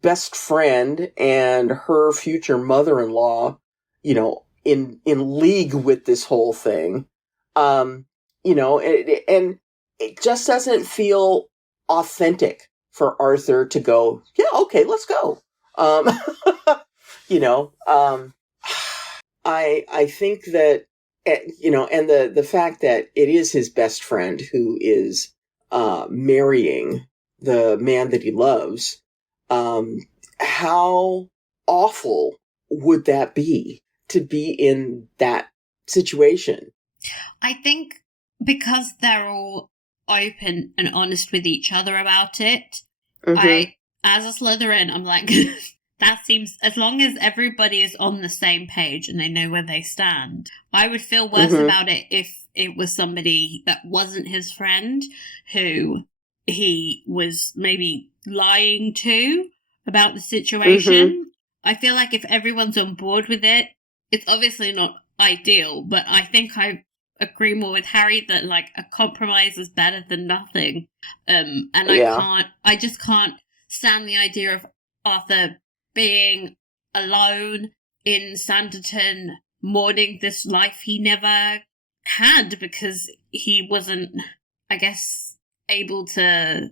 best friend and her future mother-in-law, in league with this whole thing. And it just doesn't feel authentic for Arthur to go, yeah, okay, let's go. You know, I think that, you know, and the fact that it is his best friend who is marrying the man that he loves, how awful would that be to be in that situation? I think because they're all open and honest with each other about it, Mm-hmm. as a Slytherin, I'm like, that seems, as long as everybody is on the same page and they know where they stand, I would feel worse about it if it was somebody that wasn't his friend who he was maybe lying to about the situation. I feel like if everyone's on board with it, it's obviously not ideal, but I think I agree more with Harry that, like, a compromise is better than nothing. And I just can't stand the idea of Arthur being alone in Sanditon, mourning this life he never had because he wasn't, I guess, able to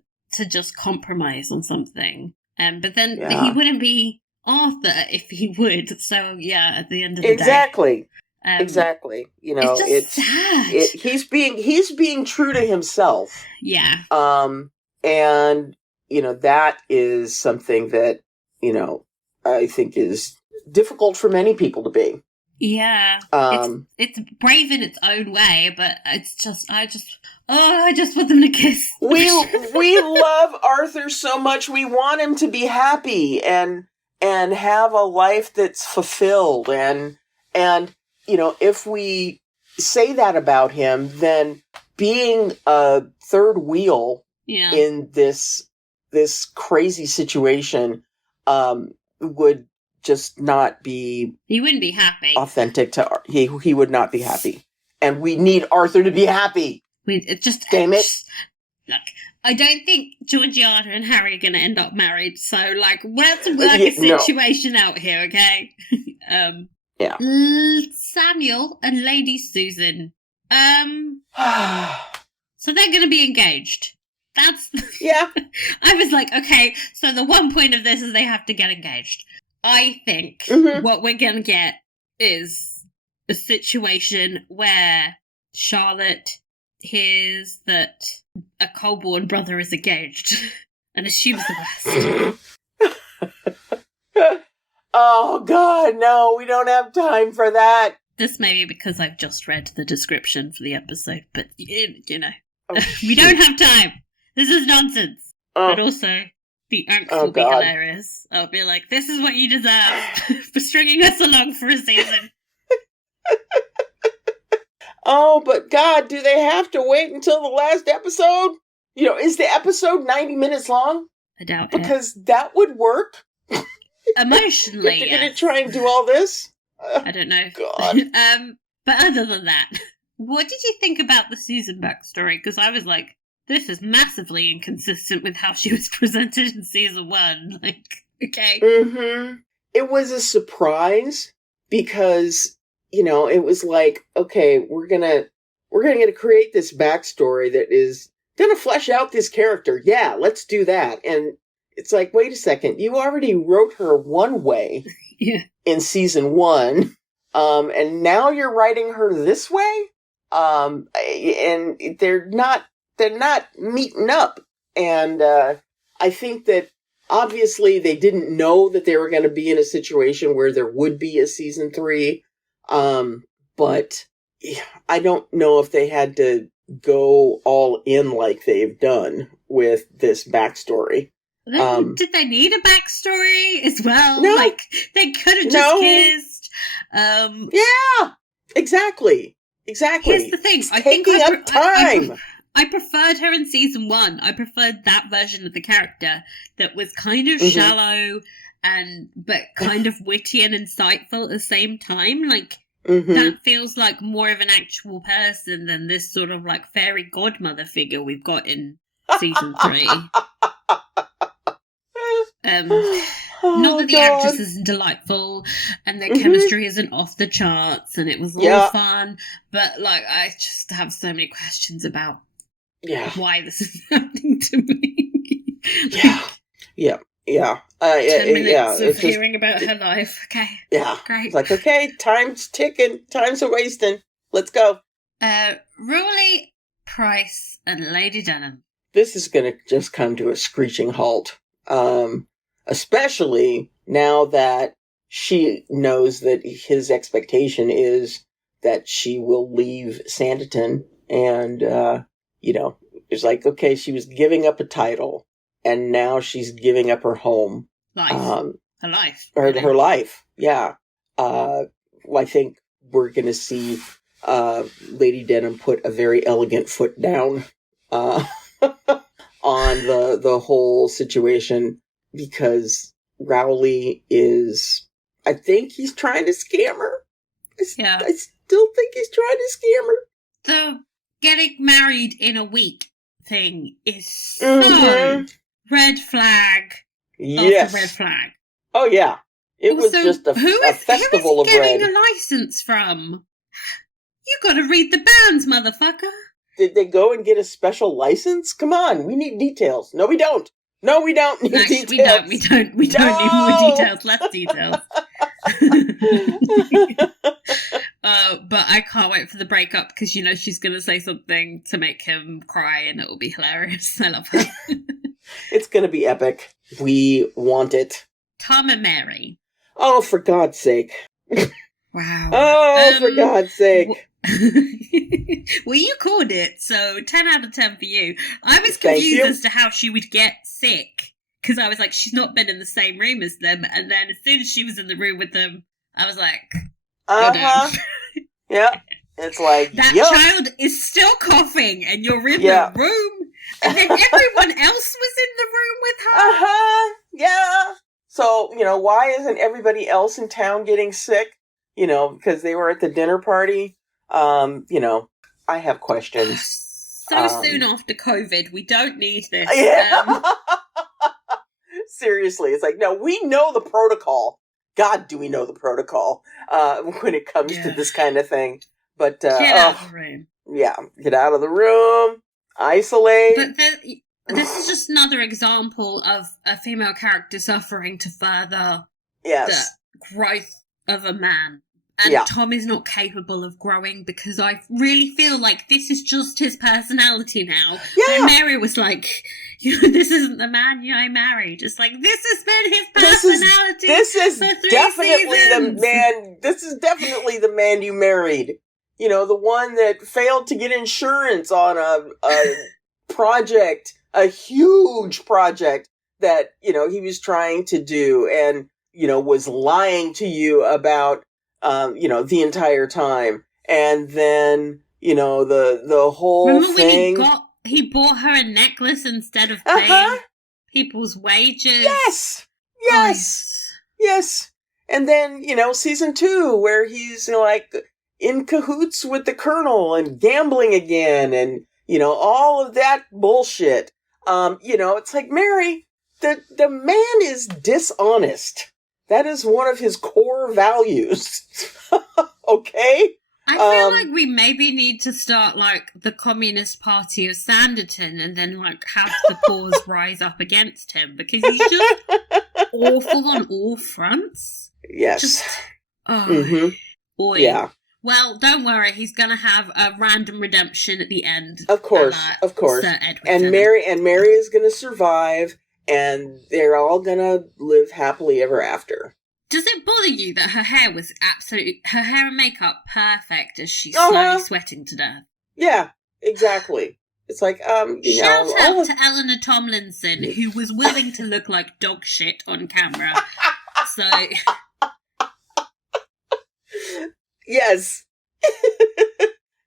just compromise on something. But then he wouldn't be Arthur if he would. So yeah, at the end of the day, exactly. You know, it's sad. He's being true to himself. Yeah. And you know, that is something that, you know, I think is difficult for many people to be. Yeah. It's brave in its own way, but it's just, I just want them to kiss. We love Arthur so much. We want him to be happy and have a life that's fulfilled. And, you know, if we say that about him, then being a third wheel in this crazy situation, would just not be... He wouldn't be happy. Authentic to... He would not be happy. And we need Arthur to be happy. Damn it. Look, I don't think Georgiana and Harry are going to end up married, so, like, let's work a situation out here, okay? Yeah. Samuel and Lady Susan. So they're going to be engaged. That's... Yeah. I was like, okay, so the one point of this is they have to get engaged. I think what we're going to get is a situation where Charlotte hears that a Colborne brother is engaged and assumes the best. Oh, God, no, we don't have time for that. This may be because I've just read the description for the episode, but, you know, we don't have time. This is nonsense. But also, the angst will be hilarious. I'll be like, this is what you deserve for stringing us along for a season. Oh, but God, do they have to wait until the last episode? You know, is the episode 90 minutes long? I doubt it. Because that would work. Emotionally, If you're going to try and do all this? I don't know. God. But other than that, what did you think about the Susan backstory? Because I was like, this is massively inconsistent with how she was presented in season 1. Like, okay. It was a surprise because, you know, it was like, okay, we're gonna create this backstory that is gonna flesh out this character. Yeah, let's do that. And it's like, wait a second, you already wrote her one way in season 1, and now you're writing her this way? And they're not meeting up. And I think that obviously they didn't know that they were going to be in a situation where there would be a season 3. But I don't know if they had to go all in like they've done with this backstory. Did they need a backstory as well? No. Like, they could have just kissed. Yeah, exactly. Here's the thing. I think up time. I preferred her in season 1. I preferred that version of the character that was kind of shallow but kind of witty and insightful at the same time. Like, that feels like more of an actual person than this sort of like fairy godmother figure we've got in season 3. Not that the actress isn't delightful and their chemistry isn't off the charts and it was all fun, but like I just have so many questions about why this is happening to me. Yeah. 10 minutes of it's hearing about her life. Okay. Yeah. Great. It's like, okay, time's ticking, time's a wasting. Let's go. Rowley, Price, and Lady Denham. This is going to just come to a screeching halt. Especially now that she knows that his expectation is that she will leave Sanditon. And, it's like, okay, she was giving up a title. And now she's giving up her home. Life. Her life. Her life, yeah. I think we're going to see Lady Denham put a very elegant foot down on the whole situation, because Rowley is... I think he's trying to scam her. I still think he's trying to scam her. The getting married in a week thing is so... Red flag. Yes. Red flag. Oh, yeah. It was Also, just a festival of red. Who is getting a license from? You gotta read the bands, motherfucker. Did they go and get a special license? Come on, we need details. No, we don't. No, we don't need details. We don't need more details. Less details. But I can't wait for the breakup, because she's gonna say something to make him cry, and it will be hilarious. I love her. It's going to be epic. We want it. Tom and Mary. Oh, for God's sake. Wow. Oh, for God's sake. Well, you called it, so 10 out of 10 for you. I was confused as to how she would get sick, because I was like, she's not been in the same room as them, and then as soon as she was in the room with them, I was like, Yeah. It's like, that child is still coughing, and you're in the room. And then everyone else was in the room with her? Yeah. So, why isn't everybody else in town getting sick? Because they were at the dinner party. I have questions. So soon after COVID, we don't need this. Yeah. Seriously, it's like, no, we know the protocol. God, do we know the protocol when it comes to this kind of thing. But, get out of the room. Yeah, get out of the room. Isolate. But this is just another example of a female character suffering to further the growth of a man. And Tom is not capable of growing, because I really feel like this is just his personality now. Yeah. And Mary was like, this isn't the man I married. It's like, this has been his personality. This is definitely the man. This is definitely the man you married. The one that failed to get insurance on a project, a huge project that, he was trying to do, and, was lying to you about, the entire time. And then, the whole thing. Remember when he bought her a necklace instead of paying people's wages? Yes. And then, season 2, where he's, in cahoots with the Colonel and gambling again, and, all of that bullshit. It's like, Mary, the man is dishonest. That is one of his core values. Okay? I feel like we maybe need to start, the Communist Party of Sanditon, and then, have the cause rise up against him, because he's just awful on all fronts. Yes. Boy. Yeah. Well, don't worry, he's going to have a random redemption at the end. Of course. Sir Edward and Mary is going to survive, and they're all going to live happily ever after. Does it bother you that her hair and makeup perfect as she's slowly sweating to death? Yeah, exactly. It's like, Shout out to Eleanor Tomlinson, who was willing to look like dog shit on camera. So... Yes.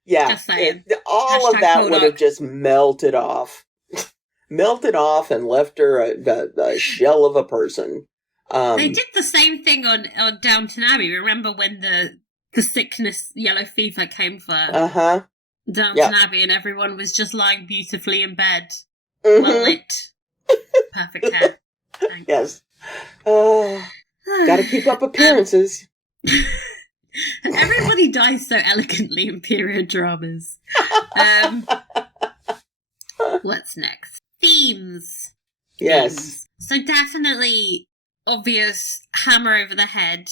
Yeah. Just saying. All of that would have just melted off. And left her a shell of a person. They did the same thing on Downton Abbey. Remember when the sickness, yellow fever, came for Downton Abbey, and everyone was just lying beautifully in bed, well lit, perfect hair. Thanks. Yes. Gotta keep up appearances. Everybody dies so elegantly in period dramas. What's next? Themes. Yes. So definitely obvious hammer over the head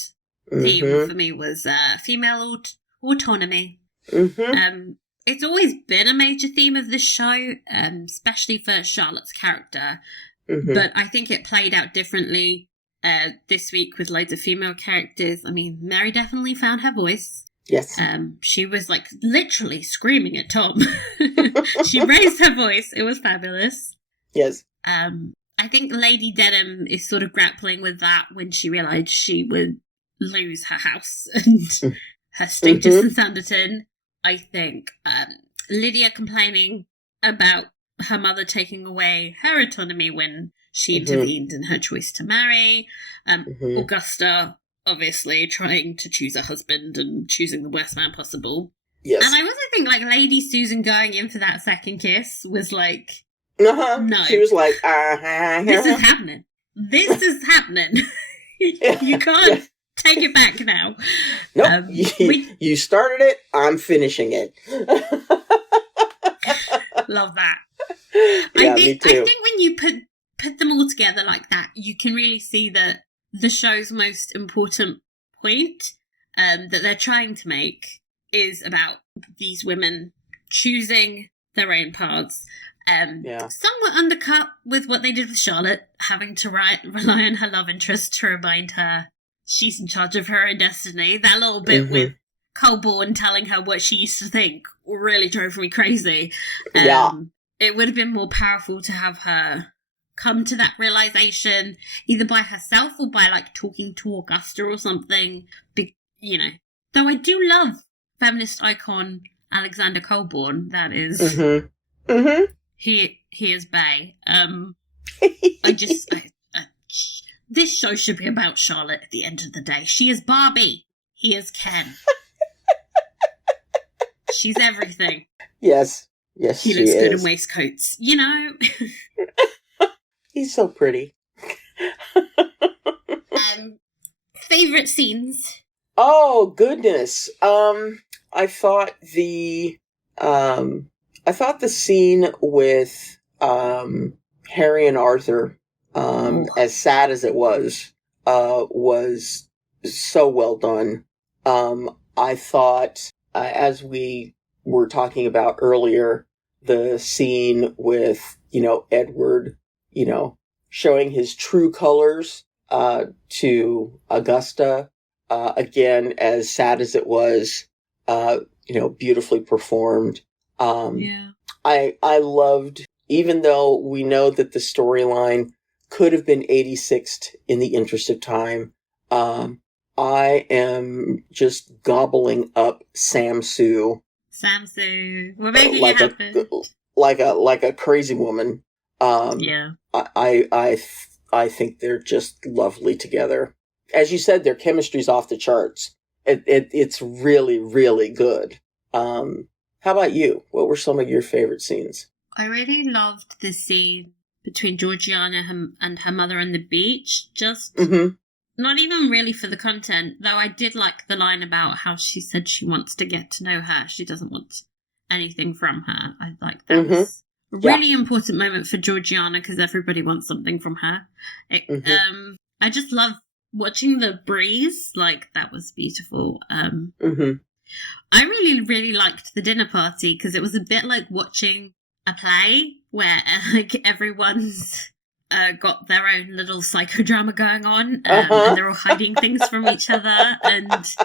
theme for me was female autonomy. It's always been a major theme of this show, especially for Charlotte's character. But I think it played out differently this week with loads of female characters. I mean, Mary definitely found her voice. Yes. She was like literally screaming at Tom. She raised her voice. It was fabulous. Yes. I think Lady Denham is sort of grappling with that when she realised she would lose her house and her status in Sanditon. I think Lydia complaining about her mother taking away her autonomy when she intervened in her choice to marry. Augusta obviously trying to choose a husband and choosing the worst man possible. Yes. And I also think like Lady Susan going in for that second kiss was like, no. She was like, this is happening. This is happening. You can't take it back now. Nope. You started it. I'm finishing it. Love that. Yeah, me too. I think when you put them all together like that, you can really see that the show's most important point that they're trying to make is about these women choosing their own paths. Somewhat undercut with what they did with Charlotte, having to rely on her love interest to remind her she's in charge of her own destiny. That little bit with Colborne telling her what she used to think really drove me crazy. It would have been more powerful to have her come to that realization either by herself or by like talking to Augusta or something. Though I do love feminist icon Alexander Colborne. That is, he is bae. This show should be about Charlotte at the end of the day. She is Barbie. He is Ken. She's everything. Yes. Yes, he looks good in waistcoats. You know. He's so pretty. Favorite scenes? Oh goodness. I thought the scene with Harry and Arthur, as sad as it was so well done. I thought, as we were talking about earlier, the scene with, Edward, showing his true colors to Augusta, again, as sad as it was, beautifully performed. I loved, even though we know that the storyline could have been 86'd in the interest of time, I am just gobbling up Samsoo. We're making it happen. Like a crazy woman. I think they're just lovely together. As you said, their chemistry's off the charts. It's really, really good. How about you? What were some of your favorite scenes? I really loved the scene between Georgiana and her mother on the beach. Just not even really for the content, though I did like the line about how she said she wants to get to know her. She doesn't want anything from her. I like that was a really important moment for Georgiana because everybody wants something from her. I just love watching the breeze. Like, that was beautiful. I really, really liked the dinner party because it was a bit like watching a play where like everyone's got their own little psychodrama going on and they're all hiding things from each other, and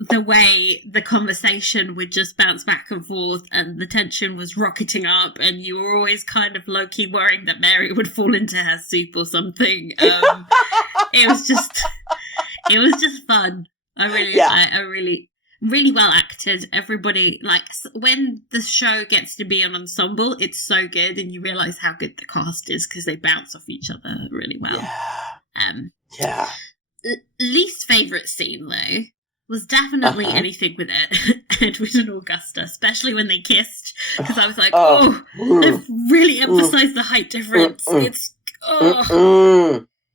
the way the conversation would just bounce back and forth and the tension was rocketing up and you were always kind of low-key worrying that Mary would fall into her soup or something. It was just fun. I really really well acted. Everybody, like, when the show gets to be an ensemble, it's so good, and you realise how good the cast is because they bounce off each other really well. Least favourite scene, though, was definitely anything with Edward and Augusta, especially when they kissed, because I was like, they've really emphasised the height difference. It's,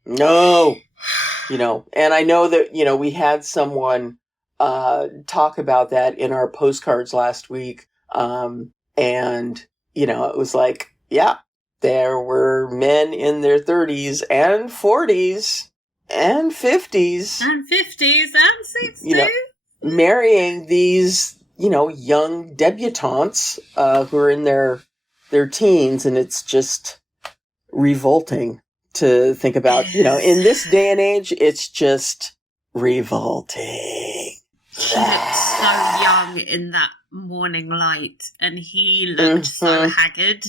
no. And I know that, we had someone talk about that in our postcards last week. And, it was like, yeah, there were men in their 30s and 40s and 50s. And 50s and 60s. Marrying these, young debutantes who are in their teens, and it's just revolting to think about. In this day and age, it's just revolting. She looked so young in that morning light, and he looked so haggard.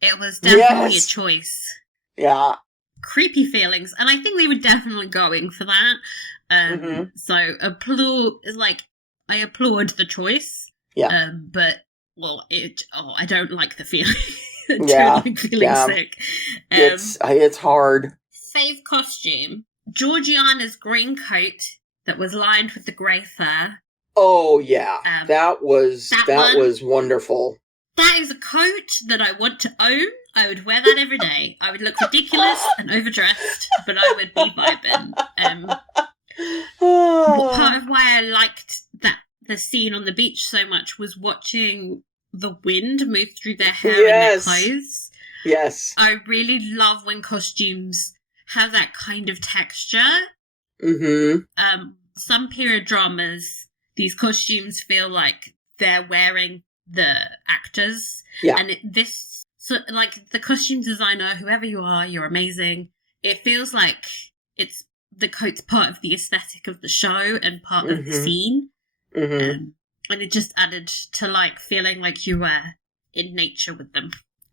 It was definitely a choice. Yeah. Creepy feelings, and I think they were definitely going for that. So I applaud the choice. Yeah. But I don't like the feeling. I don't like feeling sick. It's hard. Fave costume: Georgiana's green coat that was lined with the grey fur. Oh yeah, that was wonderful. That is a coat that I want to own. I would wear that every day. I would look ridiculous and overdressed, but I would be vibing. Part of why I liked the scene on the beach so much was watching the wind move through their hair and their clothes. Yes. I really love when costumes have that kind of texture. Some period dramas, these costumes feel like they're wearing the actors. Yeah. And the costume designer, whoever you are, you're amazing. It feels like the coat's part of the aesthetic of the show and part of the scene. And it just added to feeling like you were in nature with them,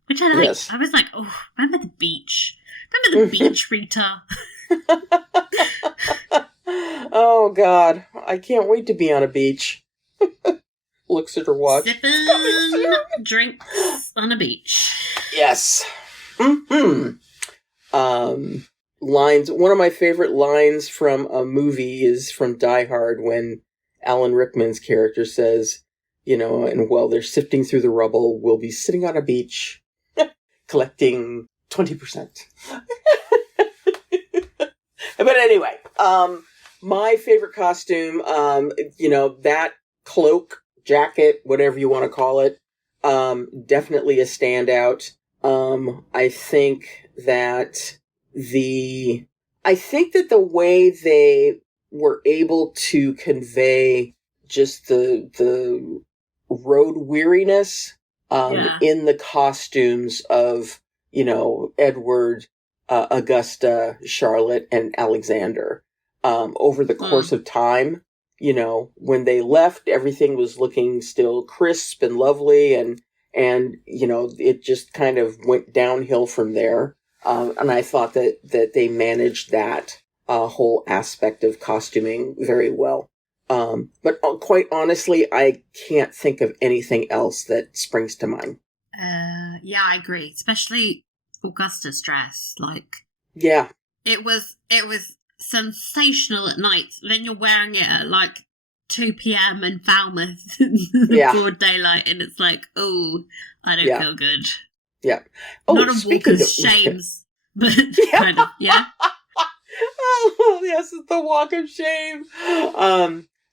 which I liked. Yes. I was like, oh, remember the beach? Remember the beach, Rita? Oh God, I can't wait to be on a beach. Looks at her watch. Sipping drinks on a beach. Yes. Lines. One of my favorite lines from a movie is from Die Hard when Alan Rickman's character says, and while they're sifting through the rubble, we'll be sitting on a beach collecting 20%. But anyway, my favorite costume, that cloak, jacket, whatever you want to call it, definitely a standout. I think that the way they were able to convey just the road weariness in the costumes of, Edward, Augusta, Charlotte, and Alexander over the course of time. When they left, everything was looking still crisp and lovely, and it just kind of went downhill from there. And I thought that they managed that whole aspect of costuming very well. But quite honestly, I can't think of anything else that springs to mind. Yeah, I agree. Especially Augusta's dress. Yeah. It was sensational at night. Then you're wearing it at 2 p.m. in Falmouth in the broad daylight, and it's like, oh, I don't feel good. Yeah. Not a walk of shames, but kind of, yeah. Oh, yes, it's the walk of shame.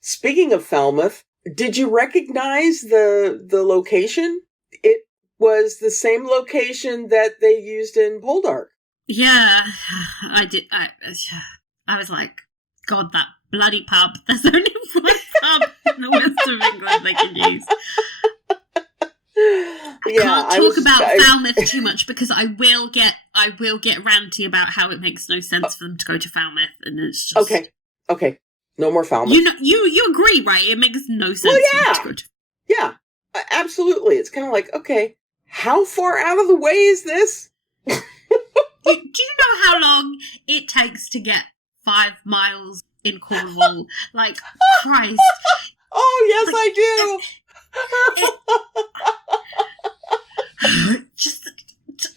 Speaking of Falmouth, did you recognize the location? It was the same location that they used in Poldark. Yeah, I did. I was like, God, that bloody pub. There's only one pub in the west of England they can use. I can't talk about Falmouth too much because I will get ranty about how it makes no sense for them to go to Falmouth, and it's just okay. No more Falmouth. You agree, right? It makes no sense. Well, yeah, for them to go to... yeah, absolutely. It's kind of like, okay, how far out of the way is this? Do you know how long it takes to get 5 miles in Cornwall? Christ. Oh, yes, I do.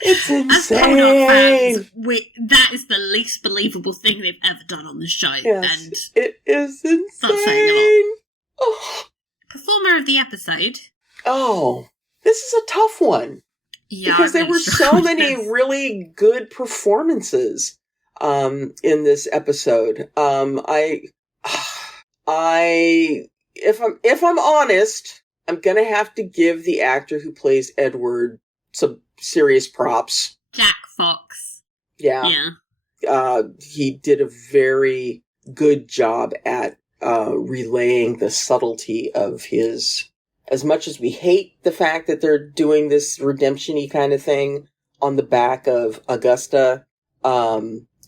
It's insane. As Poldark fans, that is the least believable thing they've ever done on the show. Yes, and it is insane. That's saying a lot. Oh. Performer of the episode. Oh, this is a tough one. Yeah, because there were so many really good performances in this episode. If I'm honest, I'm gonna have to give the actor who plays Edward some serious props. Jack Fox. Yeah. Yeah. He did a very good job at relaying the subtlety of his... As much as we hate the fact that they're doing this redemption-y kind of thing on the back of Augusta,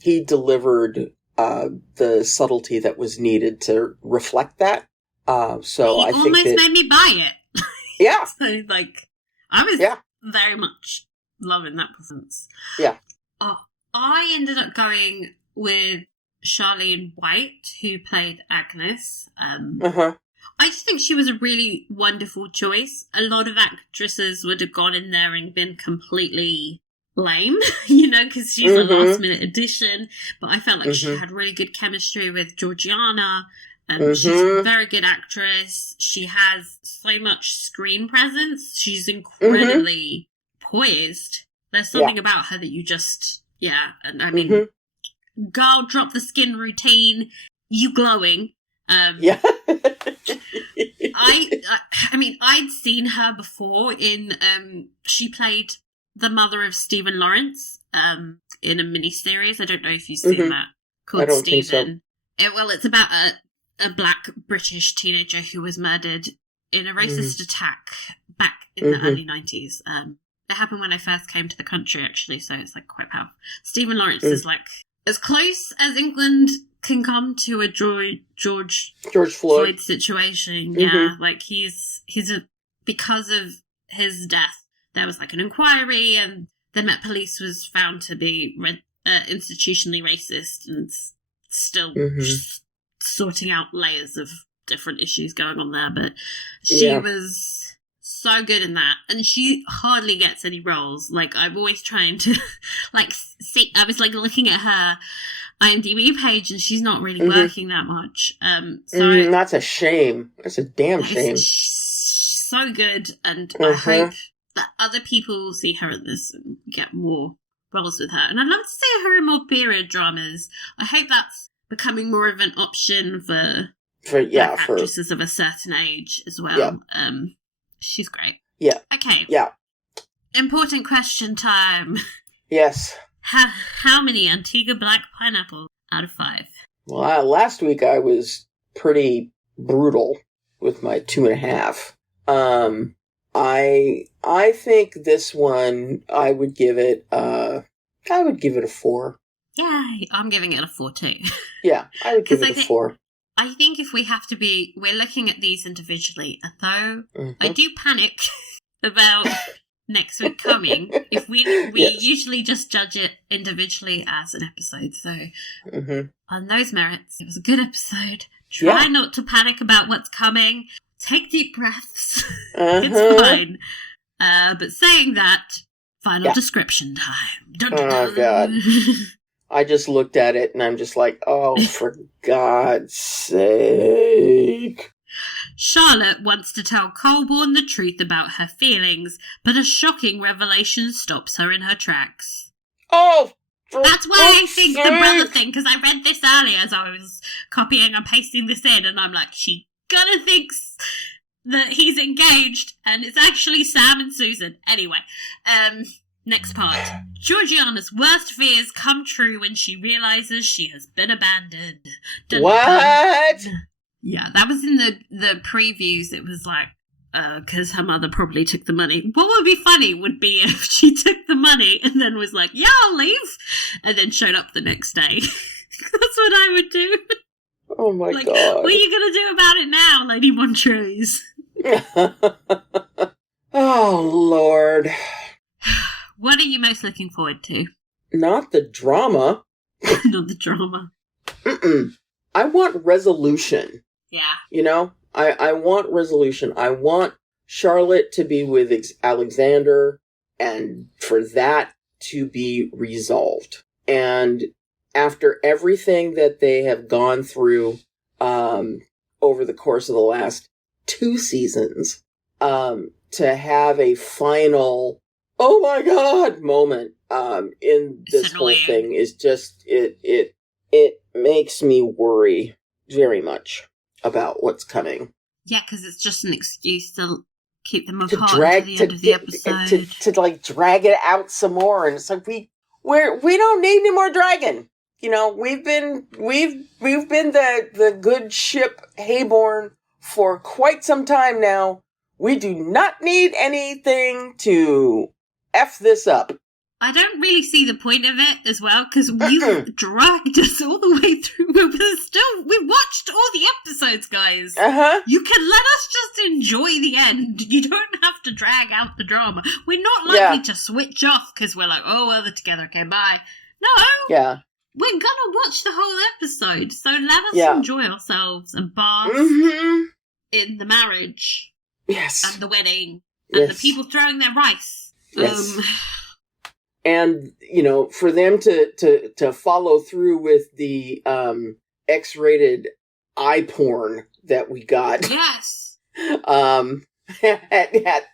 he delivered the subtlety that was needed to reflect that. So I think almost made me buy it. Yeah. So, I was very much loving that performance. Yeah. I ended up going with Charlene White, who played Agnes. I just think she was a really wonderful choice. A lot of actresses would have gone in there and been completely lame, because she's a last-minute addition. But I felt like she had really good chemistry with Georgiana. She's a very good actress. She has so much screen presence. She's incredibly poised. There's something about her that you just... Yeah, and I mean, girl, drop the skin routine. You glowing. Yeah. I mean, I'd seen her before in, she played the mother of Stephen Lawrence, in a miniseries. I don't know if you've seen that, called I don't Stephen. think so. It's about a black British teenager who was murdered in a racist attack back in the early 90s. It happened when I first came to the country, actually, so it's quite powerful. Stephen Lawrence is as close as England can come to a George Floyd situation. Yeah, he's because of his death, there was an inquiry, and the Met Police was found to be institutionally racist, and still sorting out layers of different issues going on there. But she was so good in that, and she hardly gets any roles. I'm always trying to see. I was looking at her IMDb page, and she's not really working that much. So that's a shame. That's a damn shame. So good, and I hope that other people see her in this and get more roles with her. And I'd love to see her in more period dramas. I hope that's becoming more of an option for actresses of a certain age as well. Yeah. She's great. Yeah. Okay. Yeah. Important question time. Yes. How many Antigua Black Pineapples out of 5? Well, last week I was pretty brutal with my 2.5. I think this one I would give it a 4. Yeah, I'm giving it a 4 too. Yeah, I would give it a 4. I think if we have to we're looking at these individually, and though I do panic about next week coming, if we usually just judge it individually as an episode. So on those merits, it was a good episode. Try not to panic about what's coming. Take deep breaths. It's fine. But saying that, final description time. Dun, dun, dun. Oh, God. I just looked at it and I'm just like, oh, for God's sake. Charlotte wants to tell Colborne the truth about her feelings, but a shocking revelation stops her in her tracks. Oh! That's why I think the brother thing, because I read this earlier as I was copying and pasting this in, and I'm like, she gonna thinks that he's engaged, and it's actually Sam and Susan. Anyway, next part. Georgiana's worst fears come true when she realizes she has been abandoned. Dun, what? Dun. Yeah, that was in the previews. It was because her mother probably took the money. What would be funny would be if she took the money and then was like, yeah, I'll leave, and then showed up the next day. That's what I would do. Oh my God. What are you going to do about it now, Lady Montrose? Oh, Lord. What are you most looking forward to? Not the drama. Not the drama. I want resolution. Yeah. I want resolution. I want Charlotte to be with Alexander and for that to be resolved. And after everything that they have gone through over the course of the last 2 seasons, to have a final, oh my God, moment in this whole thing is just, it makes me worry very much about what's coming. Yeah, because it's just an excuse to keep them apart to the end of the episode. To like drag it out some more, and it's like we don't need any more dragging. You know, we've been the good ship Hayborn for quite some time now. We do not need anything to F this up. I don't really see the point of it as well, because you dragged us all the way through. We watched all the episodes, guys. Uh-huh. You can let us just enjoy the end. You don't have to drag out the drama. We're not likely to switch off because we're like, oh, well, they're together, okay, bye. No. Yeah. We're gonna watch the whole episode, so let us enjoy ourselves and bask in the marriage. Yes. And the wedding. And the people throwing their rice. Yes. And, you know, for them to follow through with the X-rated eye porn that we got. Yes. At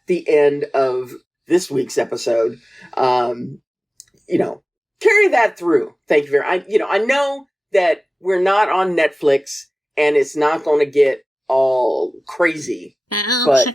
the end of this week's episode, you know, carry that through. Thank you very much. I know that we're not on Netflix and it's not going to get all crazy. But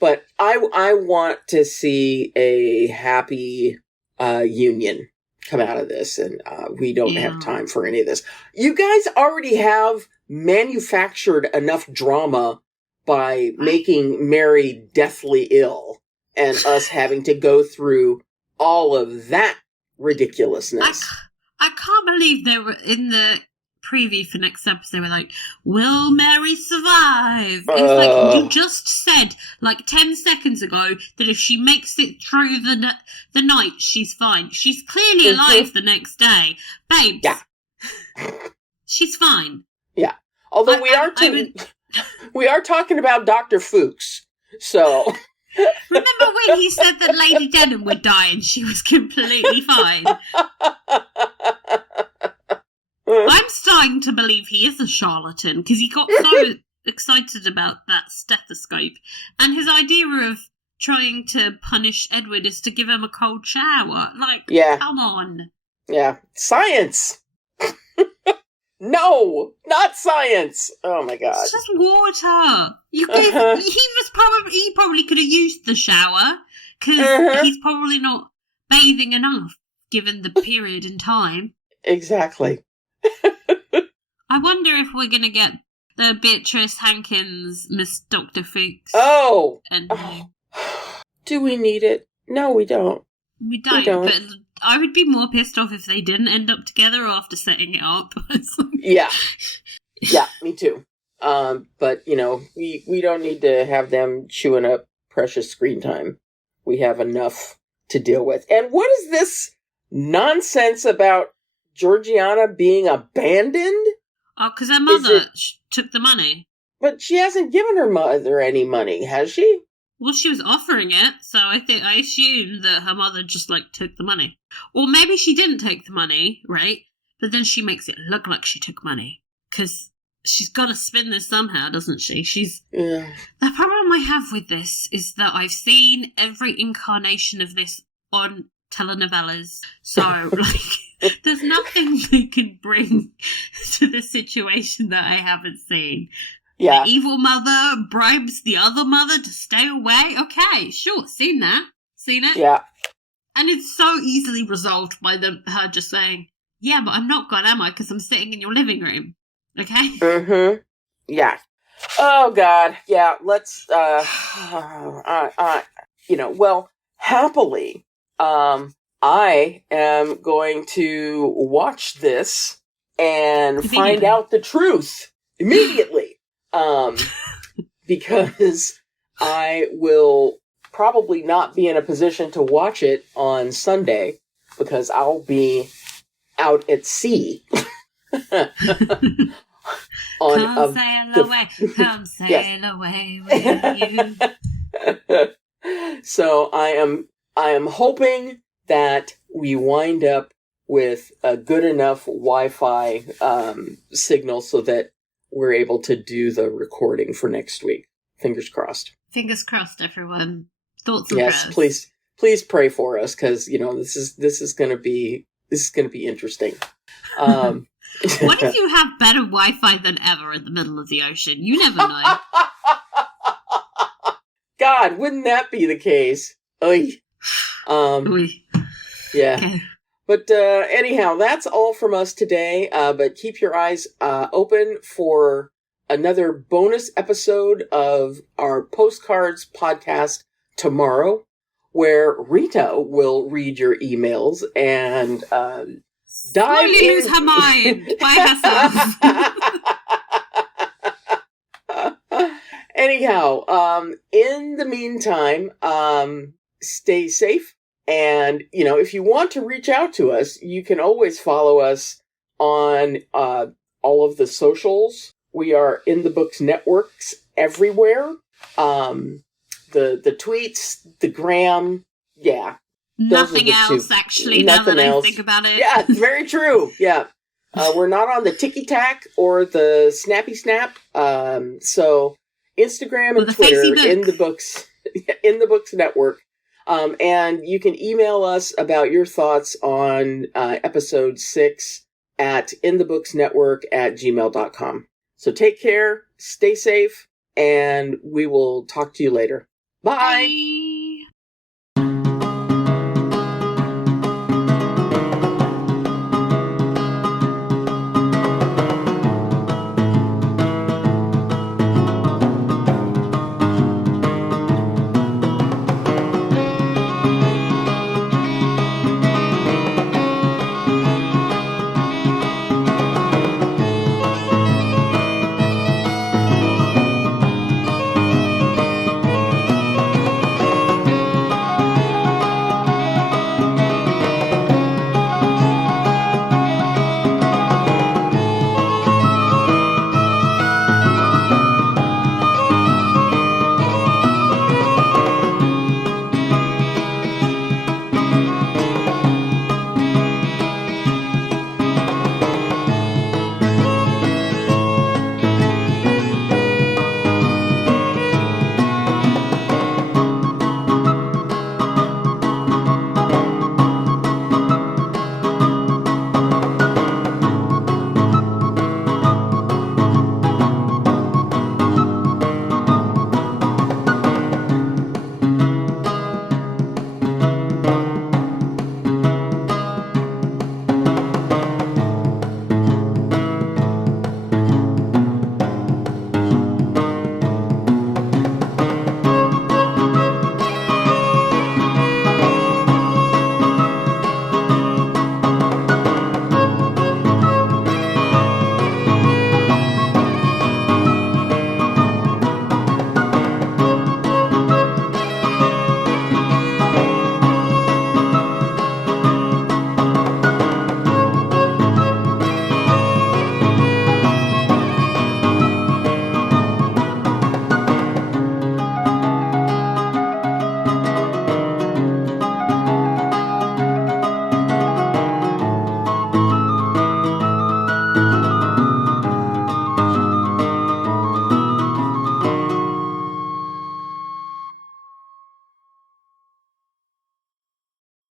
but I want to see a happy union come out of this, and we don't have time for any of this. You guys already have manufactured enough drama by making Mary deathly ill and us having to go through all of that ridiculousness. I can't believe they were in the preview for next episode. We're like, will Mary survive? It's like you just said like 10 seconds ago that if she makes it through the night, she's fine. She's clearly alive the next day, babes. Yeah, she's fine. Yeah, although we are talking about Dr. Fuchs, so. Remember when he said that Lady Denham would die and she was completely fine? I'm starting to believe he is a charlatan because he got so excited about that stethoscope. And his idea of trying to punish Edward is to give him a cold shower. Like, come on. Yeah. Science! No! Not science! Oh my god. It's just water. You gave, he probably could have used the shower because he's probably not bathing enough given the period in time. Exactly. I wonder if we're going to get the Beatrice Hankins, Miss Dr. Fuchs. Oh! And do we need it? No, we don't. We don't. But I would be more pissed off if they didn't end up together after setting it up. Yeah. Yeah, me too. But, you know, we don't need to have them chewing up precious screen time. We have enough to deal with. And what is this nonsense about Georgiana being abandoned? Oh, because her mother took the money. But she hasn't given her mother any money, has she? Well, she was offering it, so I assume that her mother just, took the money. Or maybe she didn't take the money, right? But then she makes it look like she took money. Because she's got to spin this somehow, doesn't she? The problem I have with this is that I've seen every incarnation of this on telenovelas. So, there's nothing they can bring to the situation that I haven't seen. Yeah. The evil mother bribes the other mother to stay away. Okay, sure, seen that. Seen it. Yeah. And it's so easily resolved by her just saying, yeah, but I'm not God, am I? Because I'm sitting in your living room. Okay? Mm-hmm. Yeah. Oh, God. Yeah, let's, happily, I am going to watch this and find out the truth immediately. Because I will probably not be in a position to watch it on Sunday because I'll be out at sea. Come sail away with you. So I am hoping that we wind up with a good enough Wi-Fi signal so that we're able to do the recording for next week. Fingers crossed. Fingers crossed, everyone. Thoughts and prayers. Yes, please pray for us because this is going to be interesting. What if you have better Wi-Fi than ever in the middle of the ocean? You never know. God, wouldn't that be the case? Oy. Oy. Yeah. Okay. But anyhow, that's all from us today. But keep your eyes open for another bonus episode of our Postcards podcast tomorrow, where Rita will read your emails and dive Slowly in. lose her mind by herself. Anyhow, in the meantime, stay safe. And, if you want to reach out to us, you can always follow us on all of the socials. We are In the Books Networks everywhere. The tweets, the gram, yeah. Nothing else, actually, Nothing now that else. I think about it. Yeah, it's very true. Yeah. We're not on the Tiki Tac or the Snappy Snap. So Instagram and Twitter, In the Books Network. And you can email us about your thoughts on episode 6 at inthebooksnetwork@gmail.com. So take care, stay safe, and we will talk to you later. Bye! Bye.